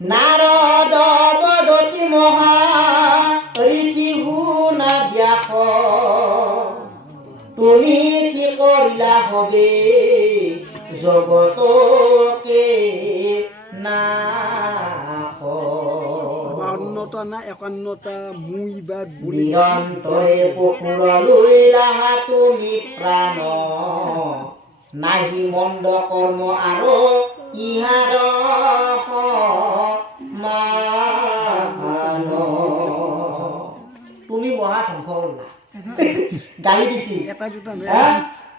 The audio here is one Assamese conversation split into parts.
নাৰদ বদতি মহা ঋষি ভুনা ব্যাস তুমি কি কৰিলা হবে জগতকে নাশ বাৱন্নটা না একান্নটা মুই বা নিৰন্তৰে পশুৰ লৈলাহা তুমি প্ৰাণ নাহি মন্দ কৰ্ম আৰু ইহাৰ সমান তুমি মহা ধ্বংস কৰিলা গালি দিছিল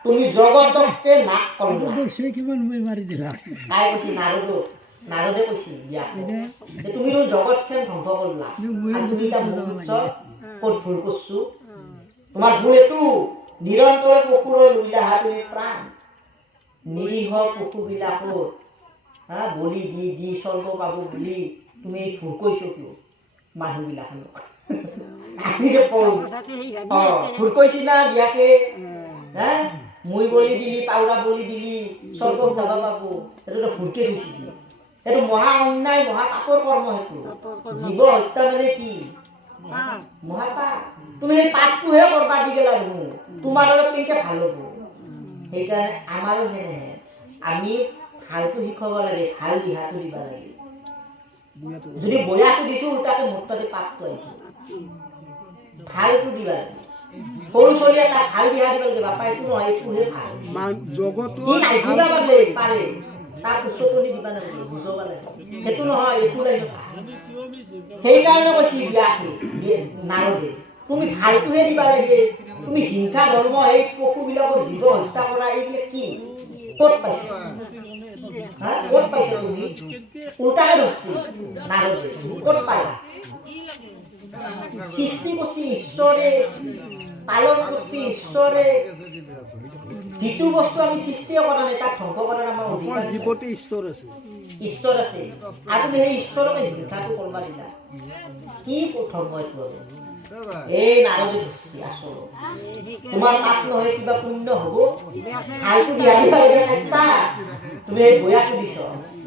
তুমি জগতকে নাশ কৰিলা তাই কৈছিল নাৰদে কৈছিল তুমি জগতখন ধ্বংস কৰিলা আৰু তুমি এটা মুহূৰ্ত ক'ত ভুল কৰছো তোমাৰ ভুল এইটো নিৰন্তৰে পশুৰ লৈলাহা তুমি প্ৰাণ নিৰীহ পশুবিলাকৰ বলি দি দি স্বৰ্গ পাব বুলি তুমি ভুল কৈছো কিয় মানুহবিলাকক আমি যে কওঁ ভুল কৈছিলা বিয়াকে মই বলি দিলি পাউৰা বলি দিলি স্বৰ্গত যাব পাব এইটো ভুলকে কৈছিল এইটো মহা অন্যায় মহা পাপৰ কৰ্ম সেইটো জীৱ হত্যা মানে কি মহা পাপ তুমি সেই পাপটোহে কৰবা দি গেলা দেখোন তোমাৰ লগত কেনেকে ভাল হ'ব সেইকাৰণে আমাৰো সেনেহে আমি ভালটো শিকাব লাগে ভাল দিহাটো দিব লাগে যদি বয়াটো দিছো উল্টাকে মোটাতে পাপটো আহিছে ভালটো দিবা লাগে সৰু ছোৱালীয়ে তাক ভাল দিহা দিব লাগে বাপা এইটো নহয় এইটোহে ভাল জগতো নাহিবা পালে পাৰে তাক উচতনি দিবা নালাগে বুজাব লাগে সেইটো নহয় এইটো লাগে সেইকাৰণে কৈছি বিয়াকে নাৰদে তুমি ভালটোহে দিবা লাগে তুমি হিংসা ধৰ্ম এই পশুবিলাকৰ জীৱ হত্যা কৰা এইবিলাক কি ক'ত পাইছা ক'ত পাইছা তুমি উল্টাকে ধৰছি নাৰদে ক'ত পালা সৃষ্টি কৰছি ঈশ্বৰে পালন কৰছি ঈশ্বৰে যিটো বস্তু আমি সৃষ্টিয়ে কৰা নাই তাক ধ্বংস কৰাৰ আমাৰ অধিকাৰ জীৱতে ঈশ্বৰ আছে আৰু তুমি সেই ঈশ্বৰকে হিংসাটো কৰবা দিলা কি ধৰ্ম এইটো এই নাৰদে ধৰছি আচল তোমাৰ পাপ নহয় কিবা পুণ্য হ'ব ভালটো দিয়া দিবা লাগে চেষ্টা তুমি এই বয়াটো দিছ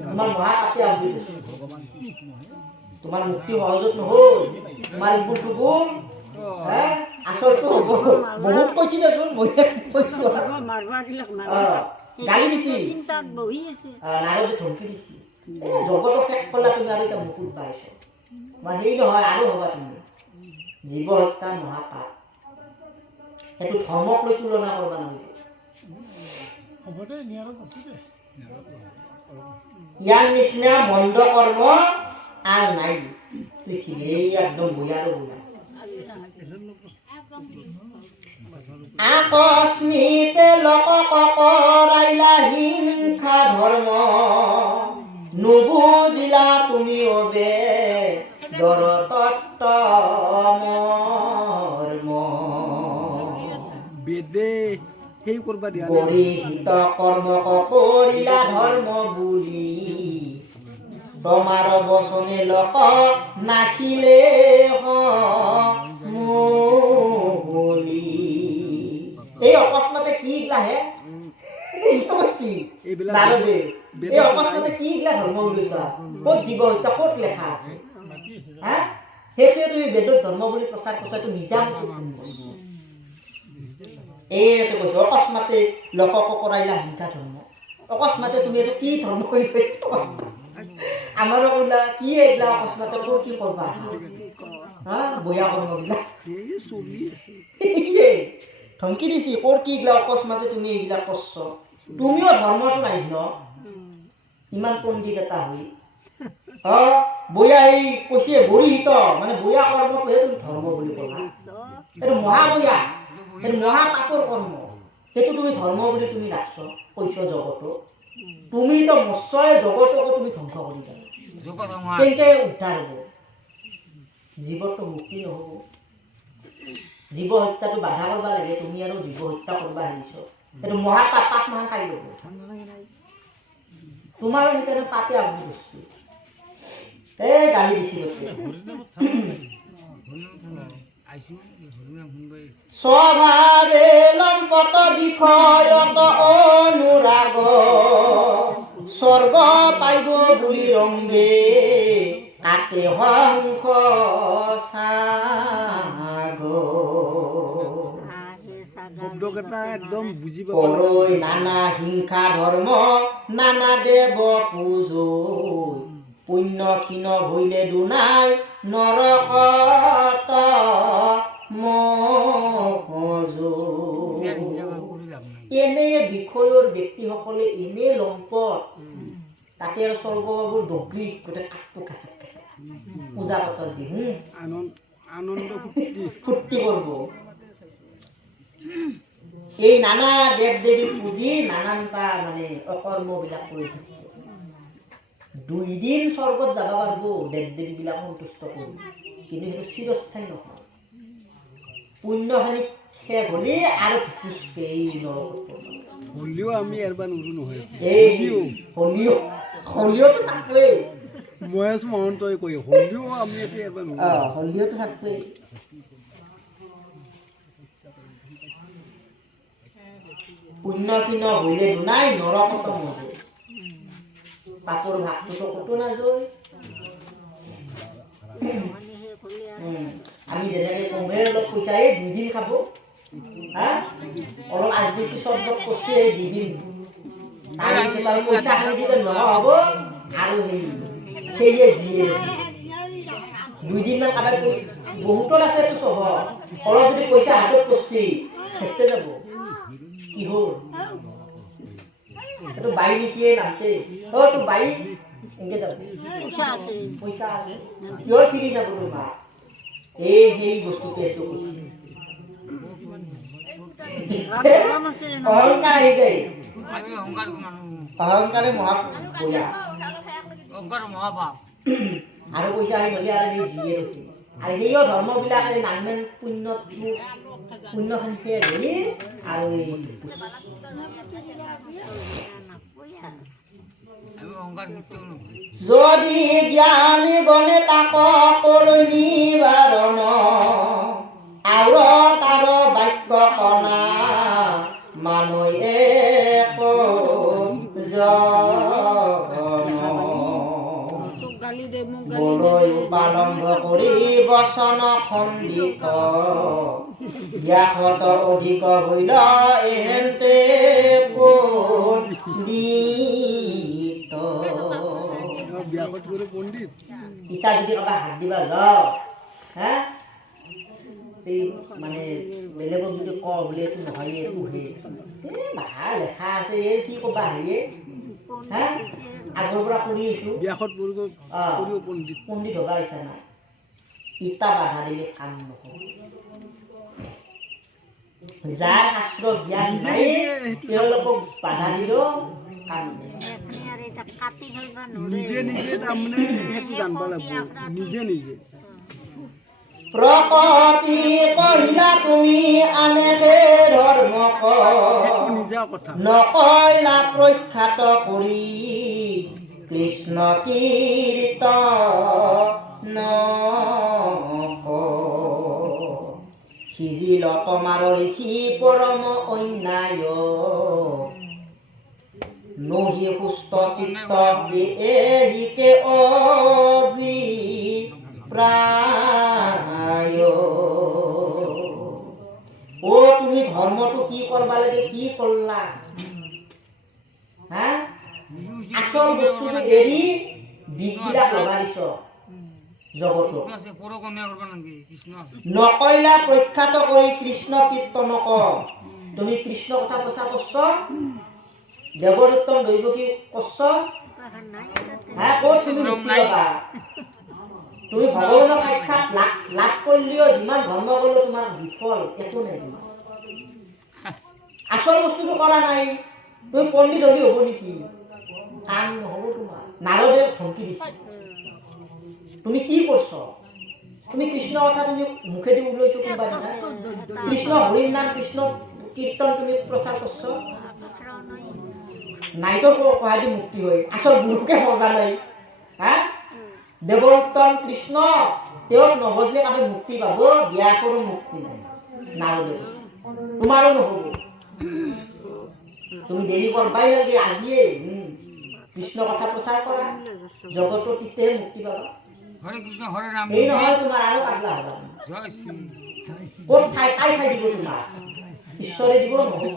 তোমাৰ মহা পাপে আগুৰি দিছ তোমাৰ মুক্তি সহজত নহ'ল তোমাৰ ভুলটো আচলটো হ'ব বহুত কৈছি দেচোন মই কৈছো গালি দিছি নাৰদে ধমকি দিছি জগতক শেষ কৰলা তুমি আৰু এতিয়া মুকুট পাইছ তোমাৰ হেৰি নহয় আৰু হ'বা তুমি জীৱ হত্যা মহাপাপ সেইটো ধৰ্মক লৈ তুলনা কৰিব নালাগে ইয়াৰ নিচিনা মন্দ কৰ্ম আৰু নাই পৃথিৱী এই একদম বয়াৰো বয়া আকস্মিতে লোকক কৰাইলা হিংসা ধৰ্ম নুবুজিলা তুমি অবে দৰ তত্ত্ব মৰ্ম বেদে সেই কৰবা দিয়া পৰিহিত কৰ্মক কৰিলা ধৰ্ম বুলি তোমাৰ বচনে লোক নাখিলে এই অকস্মাতে কি গিলাহে নাৰদে এই অকস্মাতে কি গিলা ধৰ্ম ওলাইছা ক'ত জীৱ হত্যা ক'ত লেখা আছে সেইটোৱে তুমি বেদত ধৰ্ম বুলি প্ৰচাৰ কৰিছাটো নিজা এইটো কৈছো অকস্মাতে লোকক কৰাইলা হিংসা ধৰ্ম অকস্মাতে তুমি এইটো কি ধৰ্ম কৰি পাইছা আমাৰো ক'লা কি এইগিলা অকস্মাতে ক'ত কি কৰবা বয়া কৰ্মবিলাক ধমকি দিছি ক'ৰ কি এইগিলা অকস্মাতে তুমি এইবিলাক কৰছ তুমিও ধৰ্মটো নাই ন ইমান পণ্ডিত এটা হৈ বয়া এই কৈছে বৰিহিত মানে বয়া কৰ্মটোহে তুমি ধৰ্ম বুলি ক'লা এইটো মহাবয়া এইটো মহা পাপৰ কৰ্ম সেইটো তুমি ধৰ্ম বুলি তুমি ৰাখছ কৈছ জগতক তুমিতো মৎস্যই জগতকো তুমি ধ্বংস কৰিবা কেনেকে উদ্ধাৰ হ'ব জীৱটো মুক্তি নহ'ব জীৱ হত্যাটো বাধা কৰিব লাগে তুমি আৰু জীৱ হত্যা কৰিব আহিছ এইটো মহা পাপ মহা খাই ল'ব তোমাৰ সেইকাৰণে পাপে আগুৰি ধৰিছে এই গালি দিছি স্বভাৱে লম্পট বিষয়ত অনুৰাগ স্বৰ্গ পাইব বুলি ৰংগে কাটে হংস সাগৰ শব্দকেইটা একদম বুজি পাব কৰৈ নানা হিংসা ধৰ্ম নানা দেৱ পূজৈ পুণ্য ক্ষীণ ভৈলে দুনাই নৰকত এনে বিষয়ৰ ব্যক্তিসকলে এনে লম্পট তাতে আৰু স্বৰ্গবাবুৰ দগৰি গোটেই কাপটো কাষত পূজা পাতল বিহু আনন্দ ফূৰ্তি কৰিব এই নানা দেৱ দেৱীক পুজি নানানটা মানে অকৰ্মবিলাক কৰি থাকিব 2 দিন স্বৰ্গত যাব পাৰিব দেৱ দেৱীবিলাক সন্তুষ্ট কৰি কিন্তু সেইটো চিৰস্থায়ী নহয় পুণ্যখিনি শেষ হ'লে আৰু ঢুকুচকে এই নৰকত হ'লেও আমি এৰবা নোৱাৰো নহয় এই হলিওতো থাকবেই মহেশ মহন্তই কয় হ'লেও আমি এইটো এৰবা নোৱাৰো হলিওতো থাকবেই পুণ্য ক্ষীণ ভৈলে দুনাই নৰকত মজে পাপৰ ভাগটোতো ক'তো নাযায় আমি যেনেকৈ কমে অলপ পইচা এই 2 দিন খাব হা অলপ আজি চব্জত কৰিছে এই 2 দিন তাৰপিছত আৰু পইচা খালি যেতিয়া নোহোৱা হ'ব আৰু সেয়ে যিয়ে 2 দিনমান কাবাই বহুতৰ আছে এইটো চব অলপ যদি পইচা হাতত কৰিছে চেষ্টা যাব কি হ'ল এইটো বাই নেকিয়ে নামতে তো বাই এনেকে যাব পইচা আছে কিয় ফিৰি যাব তোমাৰ এই বস্তুটো এইটো কৈছে অহংকাৰ আহি যায় অহংকাৰে মহাপয়া আৰু পইচা আহি গ'লে আৰু সেই যিয়ে ৰখি আৰু সেইও ধৰ্মবিলাক এই নামমেন পুণ্যখন শেষ হ'লে আৰু যদি জ্ঞানী গণে তাক কৰি নিবাৰণ আৰু তাৰ বাক্য কণা মানুহ এক বলৈ উপালম্ব কৰি বচন খণ্ডিত ব্যাসত অধিক হইল এহেন্তে পণ্ডিত পণ্ডিত ইটা যদি কাৰোবাক হাত দিবা যাওঁ হা এই মানে বেলেগক যদি কওঁ বোলে এইটো নহয় এইটো হে ভাল লেখা আছে এই কি ক'বা হেৰিয়ে হা আগৰ পৰা কৰি আছোঁ ব্যাসত পণ্ডিত পণ্ডিত হ'বা ইচ্ছা নাই ইটা বাধা দিলে কাম নহ'ব যাৰ শাস্ত্ৰ জ্ঞান নাই তেওঁলোকক বাধা দিলেও কাম নিজে নিজে তাৰমানে সেইটো জানিব লাগিব নিজে প্ৰকৃতি কহিলা তুমি আনেকে ধৰ্মক নিজা কথা নকইলা প্ৰখ্যাত কৰি কৃষ্ণ কীৰ্তন সিজিল তোমাৰ ঋষি পৰম অন্যায় নহি সুস্থ চিত্ত এহিকে অভিপ্ৰায় তুমি ধৰ্মটো কি কৰবা লাগে কি কৰলা হা আসল বস্তুটো এৰি বিগবিলাক লগা দিছ জগত নকইলা প্ৰখ্যাত কৰি কৃষ্ণ কীৰ্তন তুমি কৃষ্ণ কথা প্ৰচাৰ কৰছ দেৱৰোত্তম দৈৱকী কৰছ হা ক'ত তুমি মুক্তি পাবা তুমি ভগৱানক সাক্ষাৎ লাভ কৰিলেও যিমান ধৰ্ম কৰিলেও তোমাৰ বিফল একো নাই তোমাৰ আসল বস্তুটো কৰা নাই তুমি পণ্ডিত হ'লে হ'ব নেকি কাম নহ'ব তোমাৰ নাৰদে ধমকি দিছে তুমি কি কৰছ তুমি কৃষ্ণ কথা তুমি মুখেদি ওলাইছো কোনোবা দিনা কৃষ্ণ হৰিৰ নাম কৃষ্ণ কীৰ্তন তুমি প্ৰচাৰ কৰছ নাইতো কোৱাদি মুক্তি হয় আসল গুৰুকে বজা নাই হা দেৱোত্তম কৃষ্ণ তেওঁক নবজলে কামে মুক্তি পাব ব্যাসৰো মুক্তি নাই নাৰদে তোমাৰো নহ'ব তুমি দেৰি কৰবাই নালাগে আজিয়ে কৃষ্ণ কথা প্ৰচাৰ কৰা জগতৰ তেতিয়াহে মুক্তি পাবা হৰে কৃষ্ণ হৰে ৰাম এই নহয় তোমাৰ আৰু পাগলা হ'বা জয় শ্ৰী ক'ত ঠাই দিব তোমাক ঈশ্বৰে দিব নহ'ব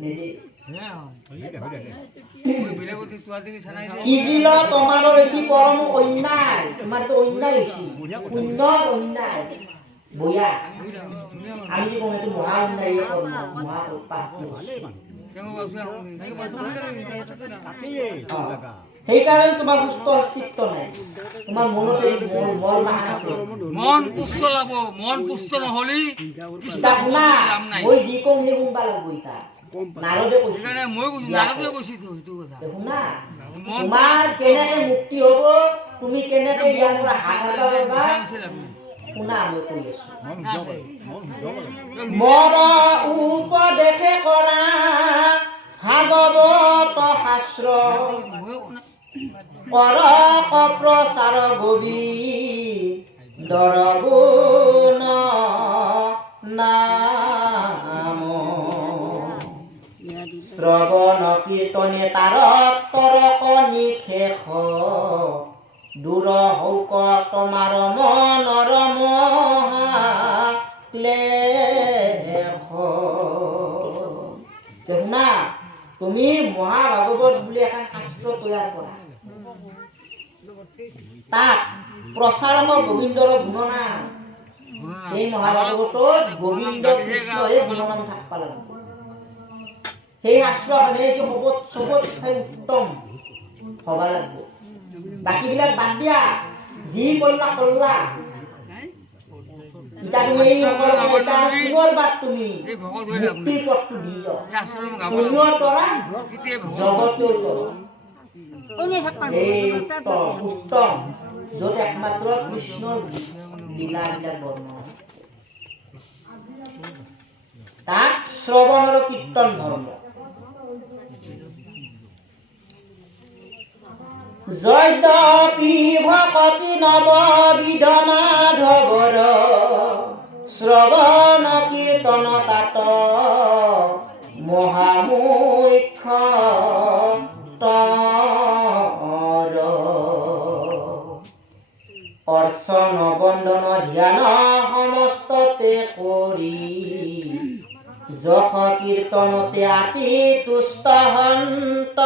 নিদিয়ে হ্যাঁ ওই বেলেগতি তোয়া দিকে ছানাই দে সিজিল তোমাৰো দেখি পৰম অন্যায় তোমাৰতো অন্যায় হৈছে পুণ্য অন্যায় বয়া আমি যে কওঁ এইটো মহা অন্যায় মহা পাপ কেমন বাসু নাকি বাসু সেইকাৰণে তোমাৰ সুস্থ চিত্ত নাই তোমাৰ মনতে মল মাহান আছে মন পুষ্ট লাভ মন পুষ্ট নহলি কৃষ্ণ শুনা নাম নাই মই যি কওঁ সেই শুনবা লাগব ইতা নাৰদে কৈছে এখানে মই কৈছো নাৰদে কৈছি তো এইটো কথা শুনা মন তোমাৰ কেনেকে মুক্তি হ'ব তুমি কেনেকে ইয়াৰ পৰা হাত হাতবা পাবা শুনা মই কৈ আছো মৰ উপদেশে কৰা ভাগৱত শাস্ত্ৰ কৰ প্ৰচাৰ গোবিন্দৰ গুণ নাম শ্ৰৱণ কীৰ্তনে তাৰ তৰক নিশেষ দূৰ হৌক তোমাৰ মনৰ ক্লেশ শুনা তুমি মহাভাগৱত বুলি এখন শাস্ত্ৰ তৈয়াৰ কৰা তাত প্ৰচাৰক গোবিন্দৰ গুণনাম এই মহাভাগৱতত গোবিন্দ কৃষ্ণৰে গুণনাম থাকিব লাগিব সেই শাস্ত্ৰখনে চবতছে উত্তম হ'ব লাগিব বাকীবিলাক বাদ দিয়া যি কৰিলা এতিয়া তুমি এই সকলোকে এটা পুনৰ বাদ তুমি মুক্তিৰ পথটো দি যোৱা পুণ্যৰ পৰা জগতৰ পৰা এই উত্তম য'ত একমাত্ৰ কৃষ্ণৰ লীলাবিলাক বৰ্ণনা তাত শ্ৰৱণ আৰু কীৰ্তন ধৰ্ম যদ্যপি ভকতি নৱবিধ মাধৱৰ শ্ৰৱণ কীৰ্তন তাত মহামুখ্য অৰ্চন বন্দন ধ্যান সমস্ততে কৰি যশ কীৰ্তনতে আতি তুষ্ট হন্ত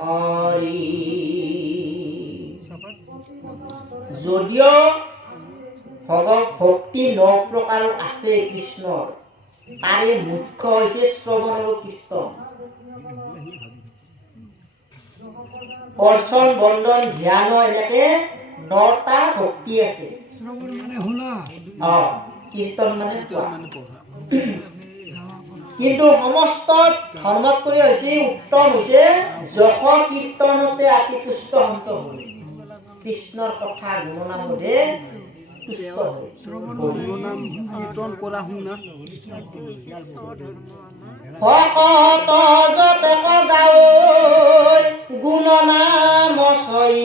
হৰি যদিও ভক্তি 9 প্ৰকাৰৰ আছে কৃষ্ণৰ তাৰে মুখ্য হৈছে শ্ৰৱণ আৰু কীৰ্তন অৰ্চন বন্দন ধ্যান এনেকে 9টা ভক্তি আছে শ্ৰৱণ মানে শুনা কীৰ্তন মানে কোৱা কিন্তু সমস্ত ধৰ্মত কৰি হৈছে উত্তম হৈছে যশ কীৰ্তনতে আতি তুষ্ট হন্ত হৈ কৃষ্ণৰ কথা গুণনাম বোধে তুষ্ট হৈ নাম কীৰ্তন কৰা শুনা ভকত যতে গাও গুণনাম চই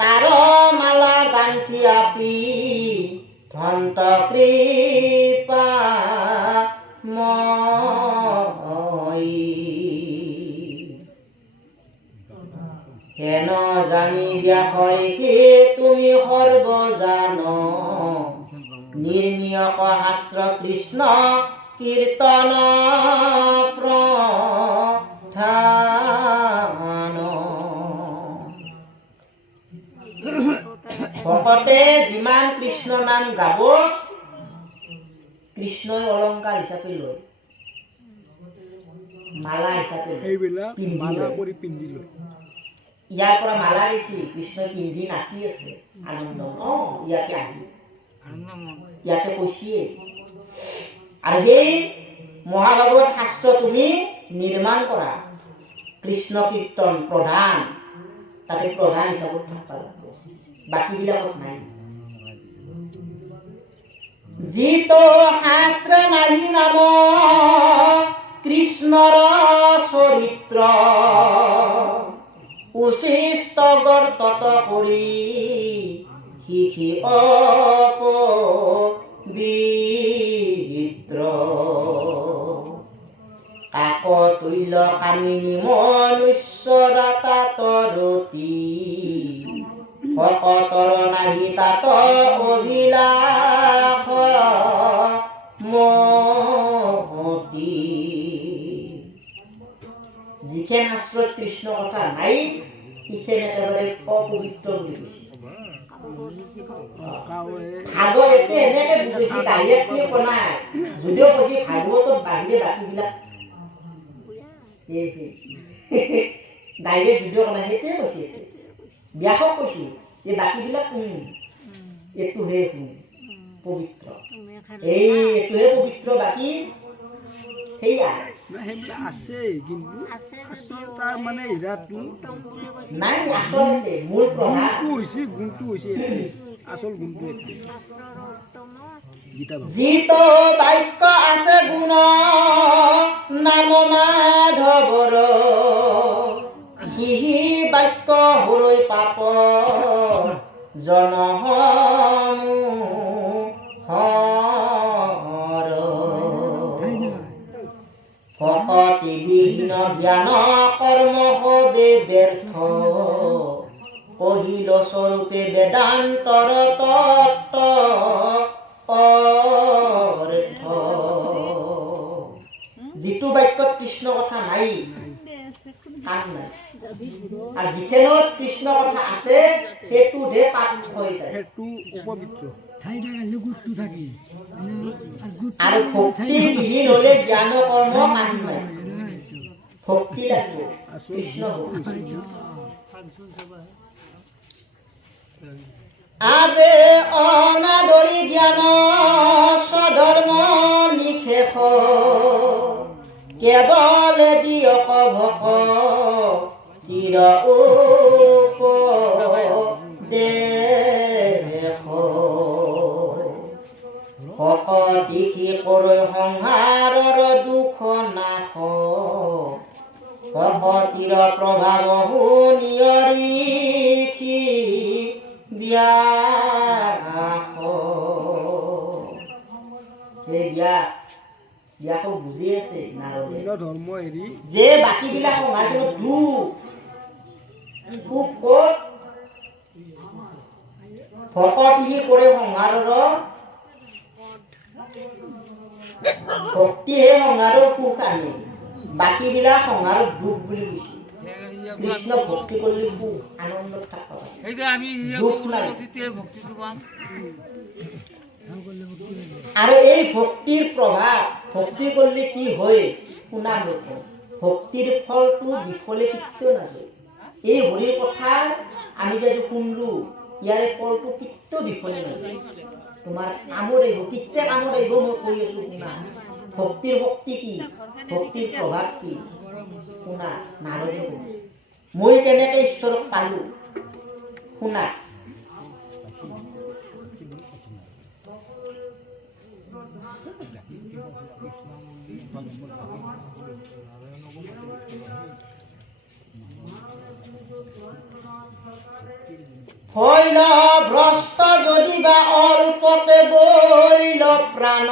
তাৰ মালা গান্থি আপি ধন্ত কৃপা মই হেন জানি ব্যাসৰে তুমি সৰ্বজান নিৰ্মীয়ক শাস্ত্ৰ কৃষ্ণ কীৰ্তন প্ৰধান ভকতে যিমান কৃষ্ণ নাম গাব কৃষ্ণই অলংকাৰ হিচাপে লয় মালা হিচাপে সেইবিলাক মালা কৰি পিন্ধি লয় ইয়াৰ পৰা মালা দিছিল কৃষ্ণই পিন্ধি নাচি আছে আনন্দ ইয়াতে আহি ইয়াতে কৈছিয়ে আৰু সেই মহাভাগৱত শাস্ত্ৰ তুমি নিৰ্মাণ কৰা কৃষ্ণ কীৰ্তন প্ৰধান তাতে প্ৰধান হিচাপত থাকিব লাগিব বাকীবিলাকত নাই যিটো শাস্ত্ৰ নাহি নাম কৃষ্ণৰ চৰিত্ৰ উচিষ্ট গৰ্তত কৰি শিখি অপবিত্ৰ কাকত তুল্য কামিনী মনুষ্যৰা তাতৰতি ভকতৰ নাহি তাত অভিলাষ মতি যিখন শাস্ত্ৰত কৃষ্ণ কথা নাই সিখন একেবাৰে অপবিত্ৰ বুলি কৈছে ভাগৱতে এনেকে বুজাইছে ডাইৰেক্টলি কোৱা নাই যদিও কৈছে ভাগৱতত বাহিৰে বাকীবিলাক ডাইৰেক্ট যদিও কোৱা নাই সেইটোৱে কৈছে ব্যাসক কৈছে যে বাকীবিলাক এইটোহে পবিত্ৰ এইটোহে পবিত্ৰ বাকী সেয়া সেইবিলাক আছেই কিন্তু আচল তাৰ মানে হীৰাটো নাই আচলতে মূল প্ৰধান গুণটো হৈছে আচল গুণটো গীতা যিটো বাক্য আছে গুণ নাম মাধৱৰ সিহি বাক্য হৰৈ পাপ জনসমূহৰ ভকতি বিহীন জ্ঞান কৰ্ম হবে ব্যৰ্থ কহিল স্বৰূপে বেদান্তৰ তত্ত্ব অৰ্থ যিটো বাক্যত কৃষ্ণ কথা নাই কাম নাই আৰু যিখনত কৃষ্ণ কথা আছে সেইটোহে পাপ হৈ যায় সেইটো উপবিত্ৰ আৰু ভক্তি বিহীন হলে জ্ঞান কৰ্ম কাম নাই ভক্তি লাগিব কৃষ্ণ ভক্তি আবে অনাদৰি জ্ঞান স্বধৰ্ম নিশেষ কেৱলে দিয়ক ভক চিৰ উপদেশ ভকতি কি কৰৈ সংসাৰৰ দুখ নাশ ভকতিৰ প্ৰভাৱ শুনিয়ৰি ব্যাসক বুজি আছে নাৰদে ধৰ্ম এৰি যে বাকীবিলাক সংসাৰ কিন্তু দুখ ক'ত ভকতি কৰে সংসাৰৰ ভক্তিহে সংসাৰৰ সুখ আনে বাকীবিলাক সংসাৰৰ দুখ বুলি কৈছে কৃষ্ণ ভক্তি কৰিলে সুখ আনন্দত থাকা আমি ভক্তিটো পাম আৰু এই ভক্তিৰ প্ৰভাৱ ভক্তি কৰিলে কি হয় শুনা লোক ভক্তিৰ ফলটো বিফলে কেতিয়াও নাযায় এই হৰিৰ কথা আমি যে শুনলো ইয়াৰে ফলটো কেতিয়াও বিফলে নাযায় তোমাৰ কামত আহিব কেতিয়া কামত আহিব মই কৈ আছো শুনা ভক্তিৰ শক্তি কি ভক্তিৰ প্ৰভাৱ কি শুনা নাৰদে মই কেনেকে ঈশ্বৰক পালো শুনা হইল ভ্ৰষ্ট যদি বা অল্পতে গৈল প্ৰাণ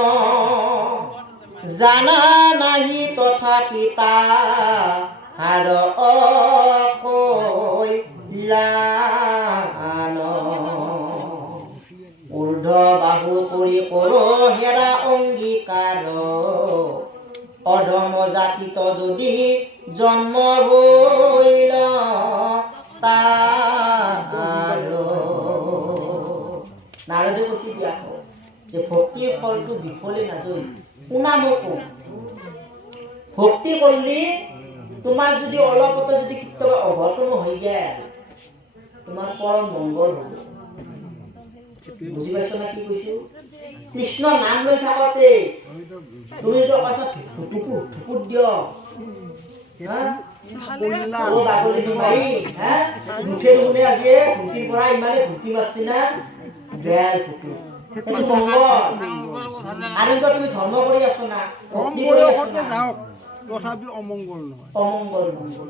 জানা নাহি তথাপি তাহাৰ অকল্যাণ ঊৰ্ধ্ব বাহু কৰি কৰ হেৰা অংগীকাৰ অধম জাতিত যদি জন্ম হইল নাৰদে কৈছে ব্যাসক যে ভক্তিৰ ফলটো বিফলে নাযায় শুনা মই কওঁ ভক্তি কৰিলে তোমাৰ যদি অলপতে যদি কেতিয়াবা অঘটন হৈ যায় তোমাৰ পৰম মংগল হ'ব বুজি পাইছ না কি কৈছো কৃষ্ণ নাম লৈ থাকোতে তুমি যদি কথা ঠুপুত দিয় বাগলি মাৰি মুঠে নুশুনে আজি ধুতিৰ পৰা ইমানে ধুতি মাৰছি না বেয়াৰ ফুটো সেইটো মংগল আৰু তুমি ধৰ্ম কৰি আছো না ভক্তি কৰি আছো না তথাপি অমংগল নহয় অমংগল মংগল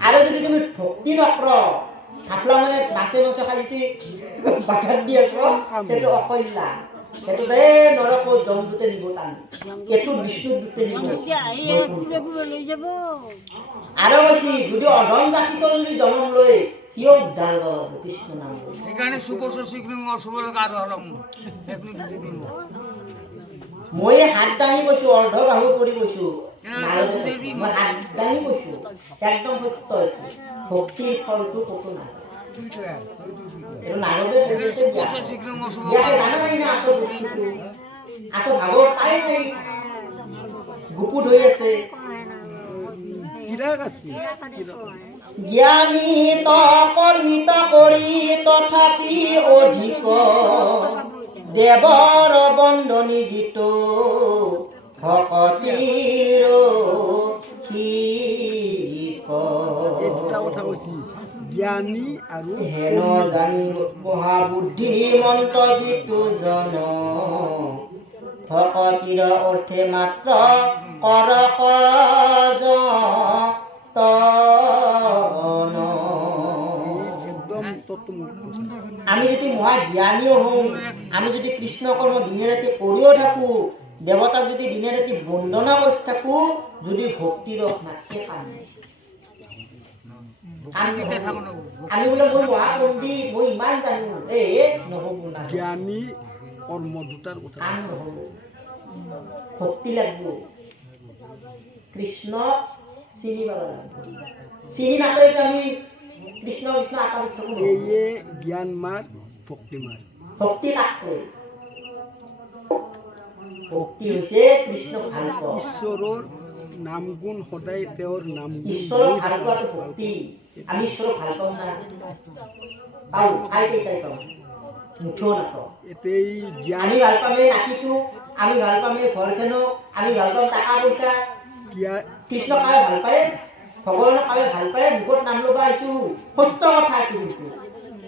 আৰু যদি তুমি ভক্তি নকৰ থাপলা মানে বাছে বাছে খালি বাগাত দি আছো সেইটো অকল্যাণ সেইটোতে নৰকত জমদূতে নিব টানি এইটো বিষ্ণুদূতে নিব আৰু কৈছি যদি অধম জাতিটো যদি জন্ম লৈ কিয় উদ্ধাৰ কৰিব কৃষ্ণ নাম লৈ সেইকাৰণে সুবছৰ শীঘ্ৰ অশুভলোক আৰু হলম একনো বুজি দিব মই হাত দাঙি কৈছো অৰ্ধ বাহু কৰি কৈছো মই হাত দাঙি কৈছো একদম সত্য ভক্তিৰ ফলটো ক'তো নাই এইটো নাৰদে সুবছৰ শীঘ্ৰ অশুভ জানা নাই না আচল বস্তুটো আচল ভাগৰ পাই নাই গুপুত হৈ আছে কিৰাক আছে জ্ঞানী কৰ্মিত কৰি তথাপি অধিক দেৱৰ বন্দনী যিটো ভকতিৰ এই দুটা কথা কৈছি জ্ঞানী আৰু হেন জানি মহাবুদ্ধি মন্ত্ৰ যিটো জন ভকতিৰ অৰ্থে মাত্ৰ কৰক একদম তত্ত্বমূৰ্তি আমি যদি মহা জ্ঞানীও হওঁ আমি যদি কৃষ্ণ কৰ্ম দিনে ৰাতি কৰিও থাকো দেৱতাক যদি দিনে ৰাতি বন্দনা কৰি থাকো যদি ভক্তিৰ নাটকে কাম নাই আমি বোলে মই মহাপণ্ডিত মই ইমান জানো নহ'ব না জ্ঞানী কৰ্ম দুটাৰ কথা কাম নহ'ব ভক্তি লাগিব কৃষ্ণ চিনি পাব লাগিব চিনি নাপাই আমি কৃষ্ণ কৃষ্ণ আকাশ থাকো এয়ে জ্ঞান মাৰ ভক্তি মাৰ ভক্তি কাকে ভক্তি হৈছে কৃষ্ণ ভাল পোৱা ঈশ্বৰৰ নাম গুণ সদায় তেওঁৰ নাম ঈশ্বৰক ভাল পোৱাটো ভক্তি আমি ঈশ্বৰক ভাল পাওঁ না পাওঁ খাই কেইটাই পাওঁ মুঠো নাপাওঁ এই জ্ঞান আমি ভাল পামেই নাতিটো আমি ভাল পামেই ঘৰখনক আমি ভাল পাওঁ টকা পইচা কৃষ্ণ কাৱে ভাল পায় ভগৱানক কাৱে ভাল পায় মুখত নাম ল'বা এইটো সত্য কথা এইটো কিন্তু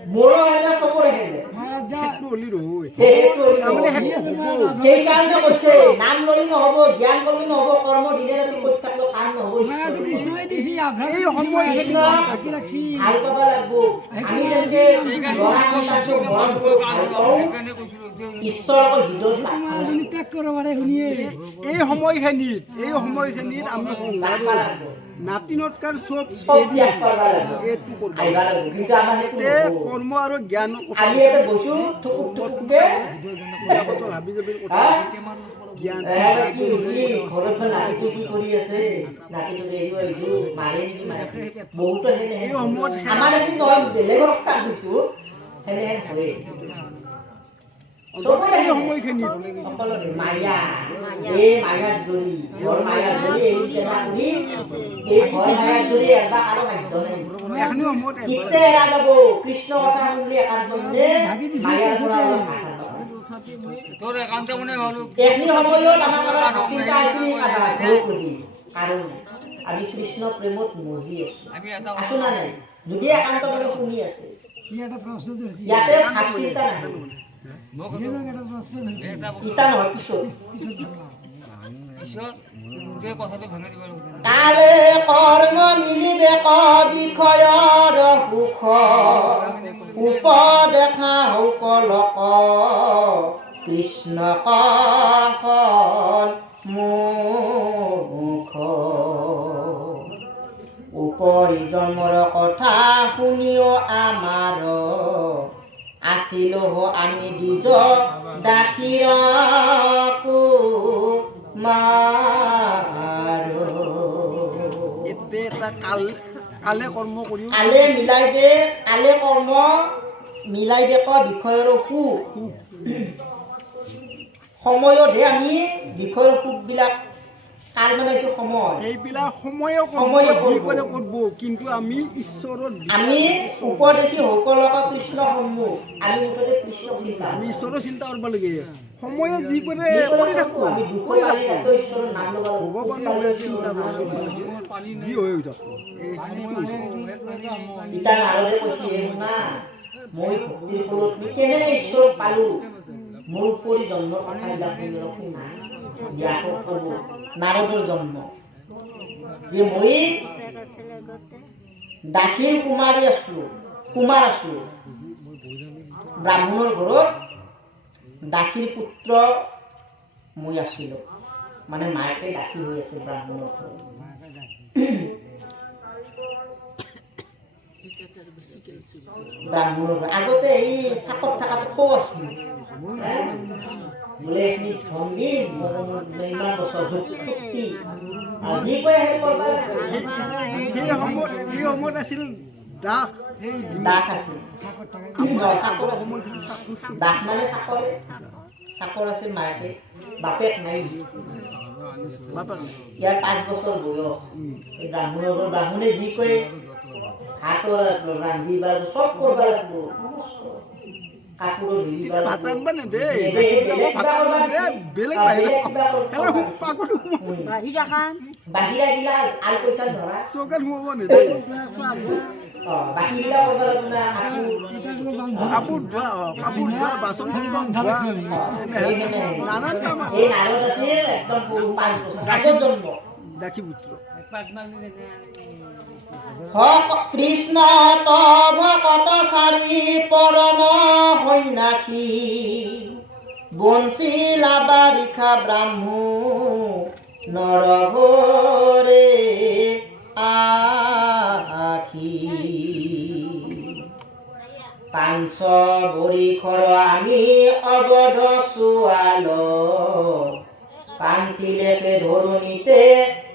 মোৰো এনে চবৰে হেনে সেইকাৰণে কৈছে নাম ল'লি নহ'ব জ্ঞান ল'লি নহ'ব কৰ্ম দিনে ৰাতি কৰি থাকিলেও কাম নহ'ব এই সময় কৃষ্ণ ভাল পাব লাগিব আমি যেনেকে ল'ৰা সন্তানটোক মৰম কৰোঁ ভাল পাওঁ ঈশ্বৰক হৃদয়ত এই সময়খিনিত আমি নাতিনতকাৰ চব এইটো কৰ্ম আৰু জ্ঞান আমি ইয়াতে বসু থুকুক থুকুককে হাবি জাবিৰ কথা জ্ঞান ঘৰত নাতিটো কি কৰি আছে নাতিটো এৰিব আহিছো মাৰে নেকি মাৰে বহুতো সেনে আমাৰ এদিন নহয় বেলেগৰ কাম দিছো সেনেহেন হয় চবৰে সময়খিনিত সকলোৰে মায়া এই মায়াৰ জৰি ঘৰ মায়াৰ জৰি এই কেনা কৰি এই ঘৰ মায়াৰ জৰি এবাৰ আৰু বাধ্য নাই এখনি সময়ত কিতে এৰা যাব কৃষ্ণ কথা শুনলি একান্তমনে মায়াৰ পৰা অলপ হাত তোৰ একান্ত মনে হলো এখনি সময়ত আমাৰ চিন্তা আছিল কাৰণ আমি কৃষ্ণ প্ৰেমত মজি আছো আমি এটা আছো না নাই যদি একান্ত মনে শুনি আছে এটা প্ৰশ্ন ধৰিছে ইয়াতে ভাব চিন্তা নাই এটা প্ৰশ্ন ইতা নহয় পিছত ঈশ্বৰ তুই কথাটো ভাঙি দিব লাগিব কালে কৰ্ম মিলিবে বিষয়ৰ সুখ উপদেখা সকলক কৃষ্ণ কহল মুখ উপৰি জন্মৰ কথা শুনিও আমাৰ আছিল আমি দিজ দাখিৰকো এতে এটা কালে কৰ্ম কৰিও কালে কৰ্ম মিলাইবে বিষয়ৰ সুখ সময়তহে আমি বিষয়ৰ সুখবিলাক কাল মানে হৈছে সময় এইবিলাক সময়ে কৰিব কিন্তু আমি ঈশ্বৰৰ আমি উপদেশী সকলক কৃষ্ণ সন্মুখ আমি মুঠতে কৃষ্ণ চিন্তা আমি ঈশ্বৰৰ চিন্তা কৰিব লাগে সময়ে যি কৰে কৰি থাকো আমি দুখৰ পালি তাতো ঈশ্বৰৰ নাম ল'ব লাগিব ভগৱানৰ চিন্তা যি হৈ থাকো ইতা নাৰদে কৈছে হে শুনা মই ভক্তিৰ ফলত কেনেকৈ ঈশ্বৰক পালো মোৰ উপৰি জন্মৰ কথাবিলাক শুনা ব্যাপক হ'ব নাৰদৰ জন্ম যে মই দাসীৰ কুমাৰ আছিলো ব্ৰাহ্মণৰ ঘৰত দাসীৰ পুত্ৰ মই আছিলোঁ মানে মাকে দাসী হৈ আছিল ব্ৰাহ্মণৰ ঘৰত ব্ৰাহ্মণৰ ঘৰত আগতে এই চাকত থকাটো সৌ আছিল বোলে এইখিনি ধন দিম ইমান বছৰ যুক্তি আৰু যি কয় সেই কৰবা সেই সময়ত আছিল দাস সেই দাস আছিল চাকৰ আছিল দাস মানে চাকৰে চাকৰ আছিল মাকে বাপেক নাই ইয়াৰ 5 বছৰ বয়স এই ব্ৰাহ্মণৰ ঘৰত ব্ৰাহ্মণে যি কয় ভাতৰ ৰান্ধিবা চব কৰিব লাগিব কাপোৰৰ ধুইবা ভাত ৰান্ধবা নেদে বেলেগ বাহিৰা গিলা আল পইচা ধৰা চৌকাত সোমাব নেদে বাকী গিলা কৰিব লাগিব না কাপোৰ ধোৱা বাচন নানান কাম আছে এই নাৰদ আছিল একদম 5 বছৰ আগত জন্ম দাসী পুত্ৰ কৃষ্ণ ভকত চাৰি পৰম সন্যাসী বঞ্চিলা বাৰিষা ব্ৰাহ্মণ নৰঘৰে আখি পাঞ্চ বৰিখৰ আমি অবধ চোৱাল পাঞ্চিলেকে ধৰণীতে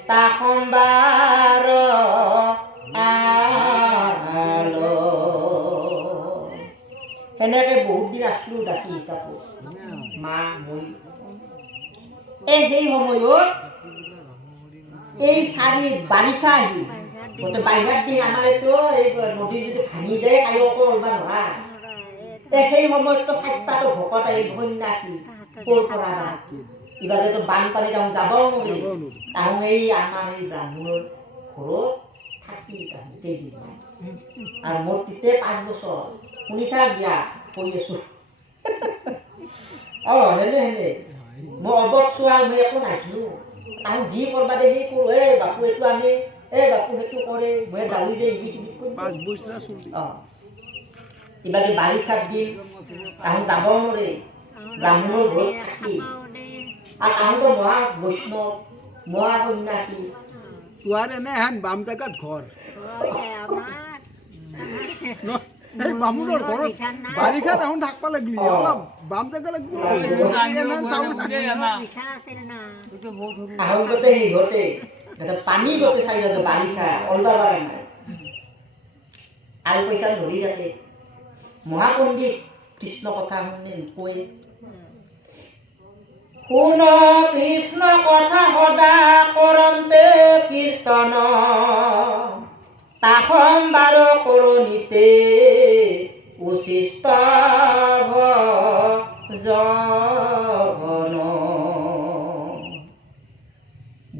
তা সম্বাৰ সেনেকে বহুত দিন আছিলো দাসী হিচাপে মা মই সেই সময়ত এই চাৰি বাৰিষা আহিল গোটেই বাৰিষাৰ দিন আমাৰ এইটো এই নদী যদি ভাঙি যায় কায়ো কৰিব নোৱাৰা সেই সময়ততো 4টাতো ভকত আহি সন্যাসী ক'ৰ পৰা বা ইভাগেতো বানপানী তাহোঁ যাবও নোৱাৰি তাহোঁ এই আমাৰ এই ব্ৰাহ্মণৰ ঘৰত থাকি তাহোঁ কেইদিন আৰু মোৰ তেতিয়া 5 বছৰ শুনি থাক দিয়া কৈ আছোঁ সেনে মই অবধ চোৱা মই একো নাছিলোঁ তাহোঁ যি কৰবা দে সেই কৰোঁ বাপু এইটো আনে বাপু সেইটো কৰে মই দালি যে ইবিধ ইবাগে বাৰিষাৰ দিন তাহোঁ যাবও নোৱাৰে ব্ৰাহ্মণৰ ঘৰত থাকি আৰু তাহোঁতো মহা বৈষ্ণৱ মহা সন্যাসী তোহাৰ এনে হেন বাম জেগাত ঘৰ এই বামুণৰ ঘৰত বাৰিষা তাহোঁ থাকবা লাগলি অলপ বাম জেগা লাগিব আহোঁ গোটেই সিহঁতে পানী গোটেই চাৰিওতে বাৰিষা অলবা পাৰা নাই আৰু পইচা ধৰি থাকে মহাপণ্ডিত কৃষ্ণ কথা শুনে কৈ শুন কৃষ্ণ কথা সদা কৰন্তে কীৰ্তন তা সম্বাৰ কৰণীতে উচিষ্ট জন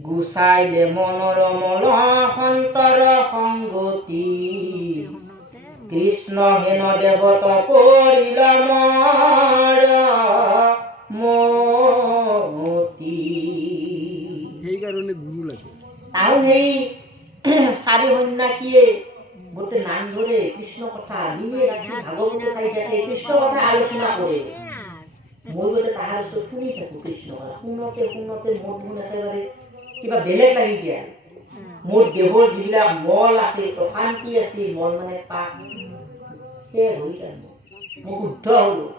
গুচাইলে মনৰ মল সন্তৰ সংগতি কৃষ্ণ হেন দেৱত পৰিল মতি সেইকাৰণে গুৰু লাগে আৰু সেই চাৰি সন্যাসীয়ে গোটেই নাম ধৰে কৃষ্ণ কথা দিনে ৰাতি ভাগৱত চাই থাকে কৃষ্ণ কথা আলোচনা কৰে মই গোটেই তাহাৰ ওচৰত শুনি থাকোঁ কৃষ্ণ কথা শুনোতে শুনোতে মোৰ মন একেবাৰে কিবা বেলেগ লাগি দিয়া মোৰ দেহৰ যিবিলাক মল আছে অশান্তি আছে মল মানে পাপ সেই হৈ যায় মই শুদ্ধ হ'লোঁ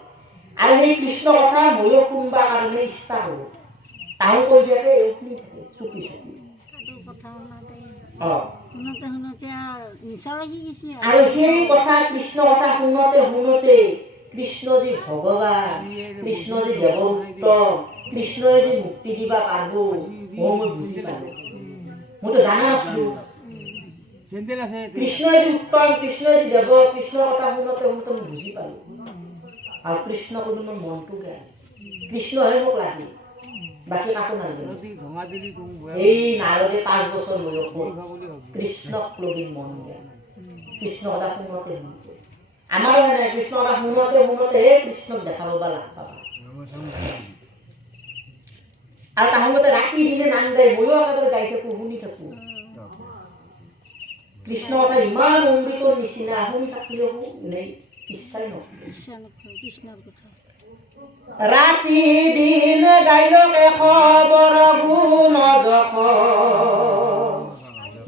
আৰু সেই কৃষ্ণ কথা ময়ো শুনবা কাৰণে ইচ্ছা কৰোঁ তাহোঁ কৈ দিয়াকে এই শুনি থাকে চুপি চুপি আৰু সেই কথা কৃষ্ণ কথা শুনোতে শুনোতে কৃষ্ণ যি ভগৱান কৃষ্ণ যি দেৱপুত্ৰ কৃষ্ণই যি মুক্তি দিবা পাৰিব মই বুজি পালোঁ মইতো জানা নাছিলোঁ কৃষ্ণই যি উত্তম কৃষ্ণই যি দেৱ কৃষ্ণৰ কথা শুনোতে শুনোতে মই বুজি পালোঁ আৰু কৃষ্ণ কোনো মোৰ মনটো গায় কৃষ্ণহে মোক লাগে বাকী কাকো নালাগে এই নাৰদে 5 বছৰ বয়সত কৃষ্ণক লগি মন যায় কৃষ্ণ কথা শুনোতে শুনোতে আমাৰো নাই কৃষ্ণ কথা শুনোতে শুনোতে কৃষ্ণক দেখা পাবা লাগ পাবা আৰু তাহোঁতে ৰাতি দিনে নাম গাই ময়ো একেবাৰে গাই থাকোঁ শুনি থাকোঁ কৃষ্ণ কথা ইমান অমৃতৰ নিচিনা শুনি থাকিলেও ইচ্ছাই নকৰে ৰাতি দিন গাইলকে খবৰ গুণ যখ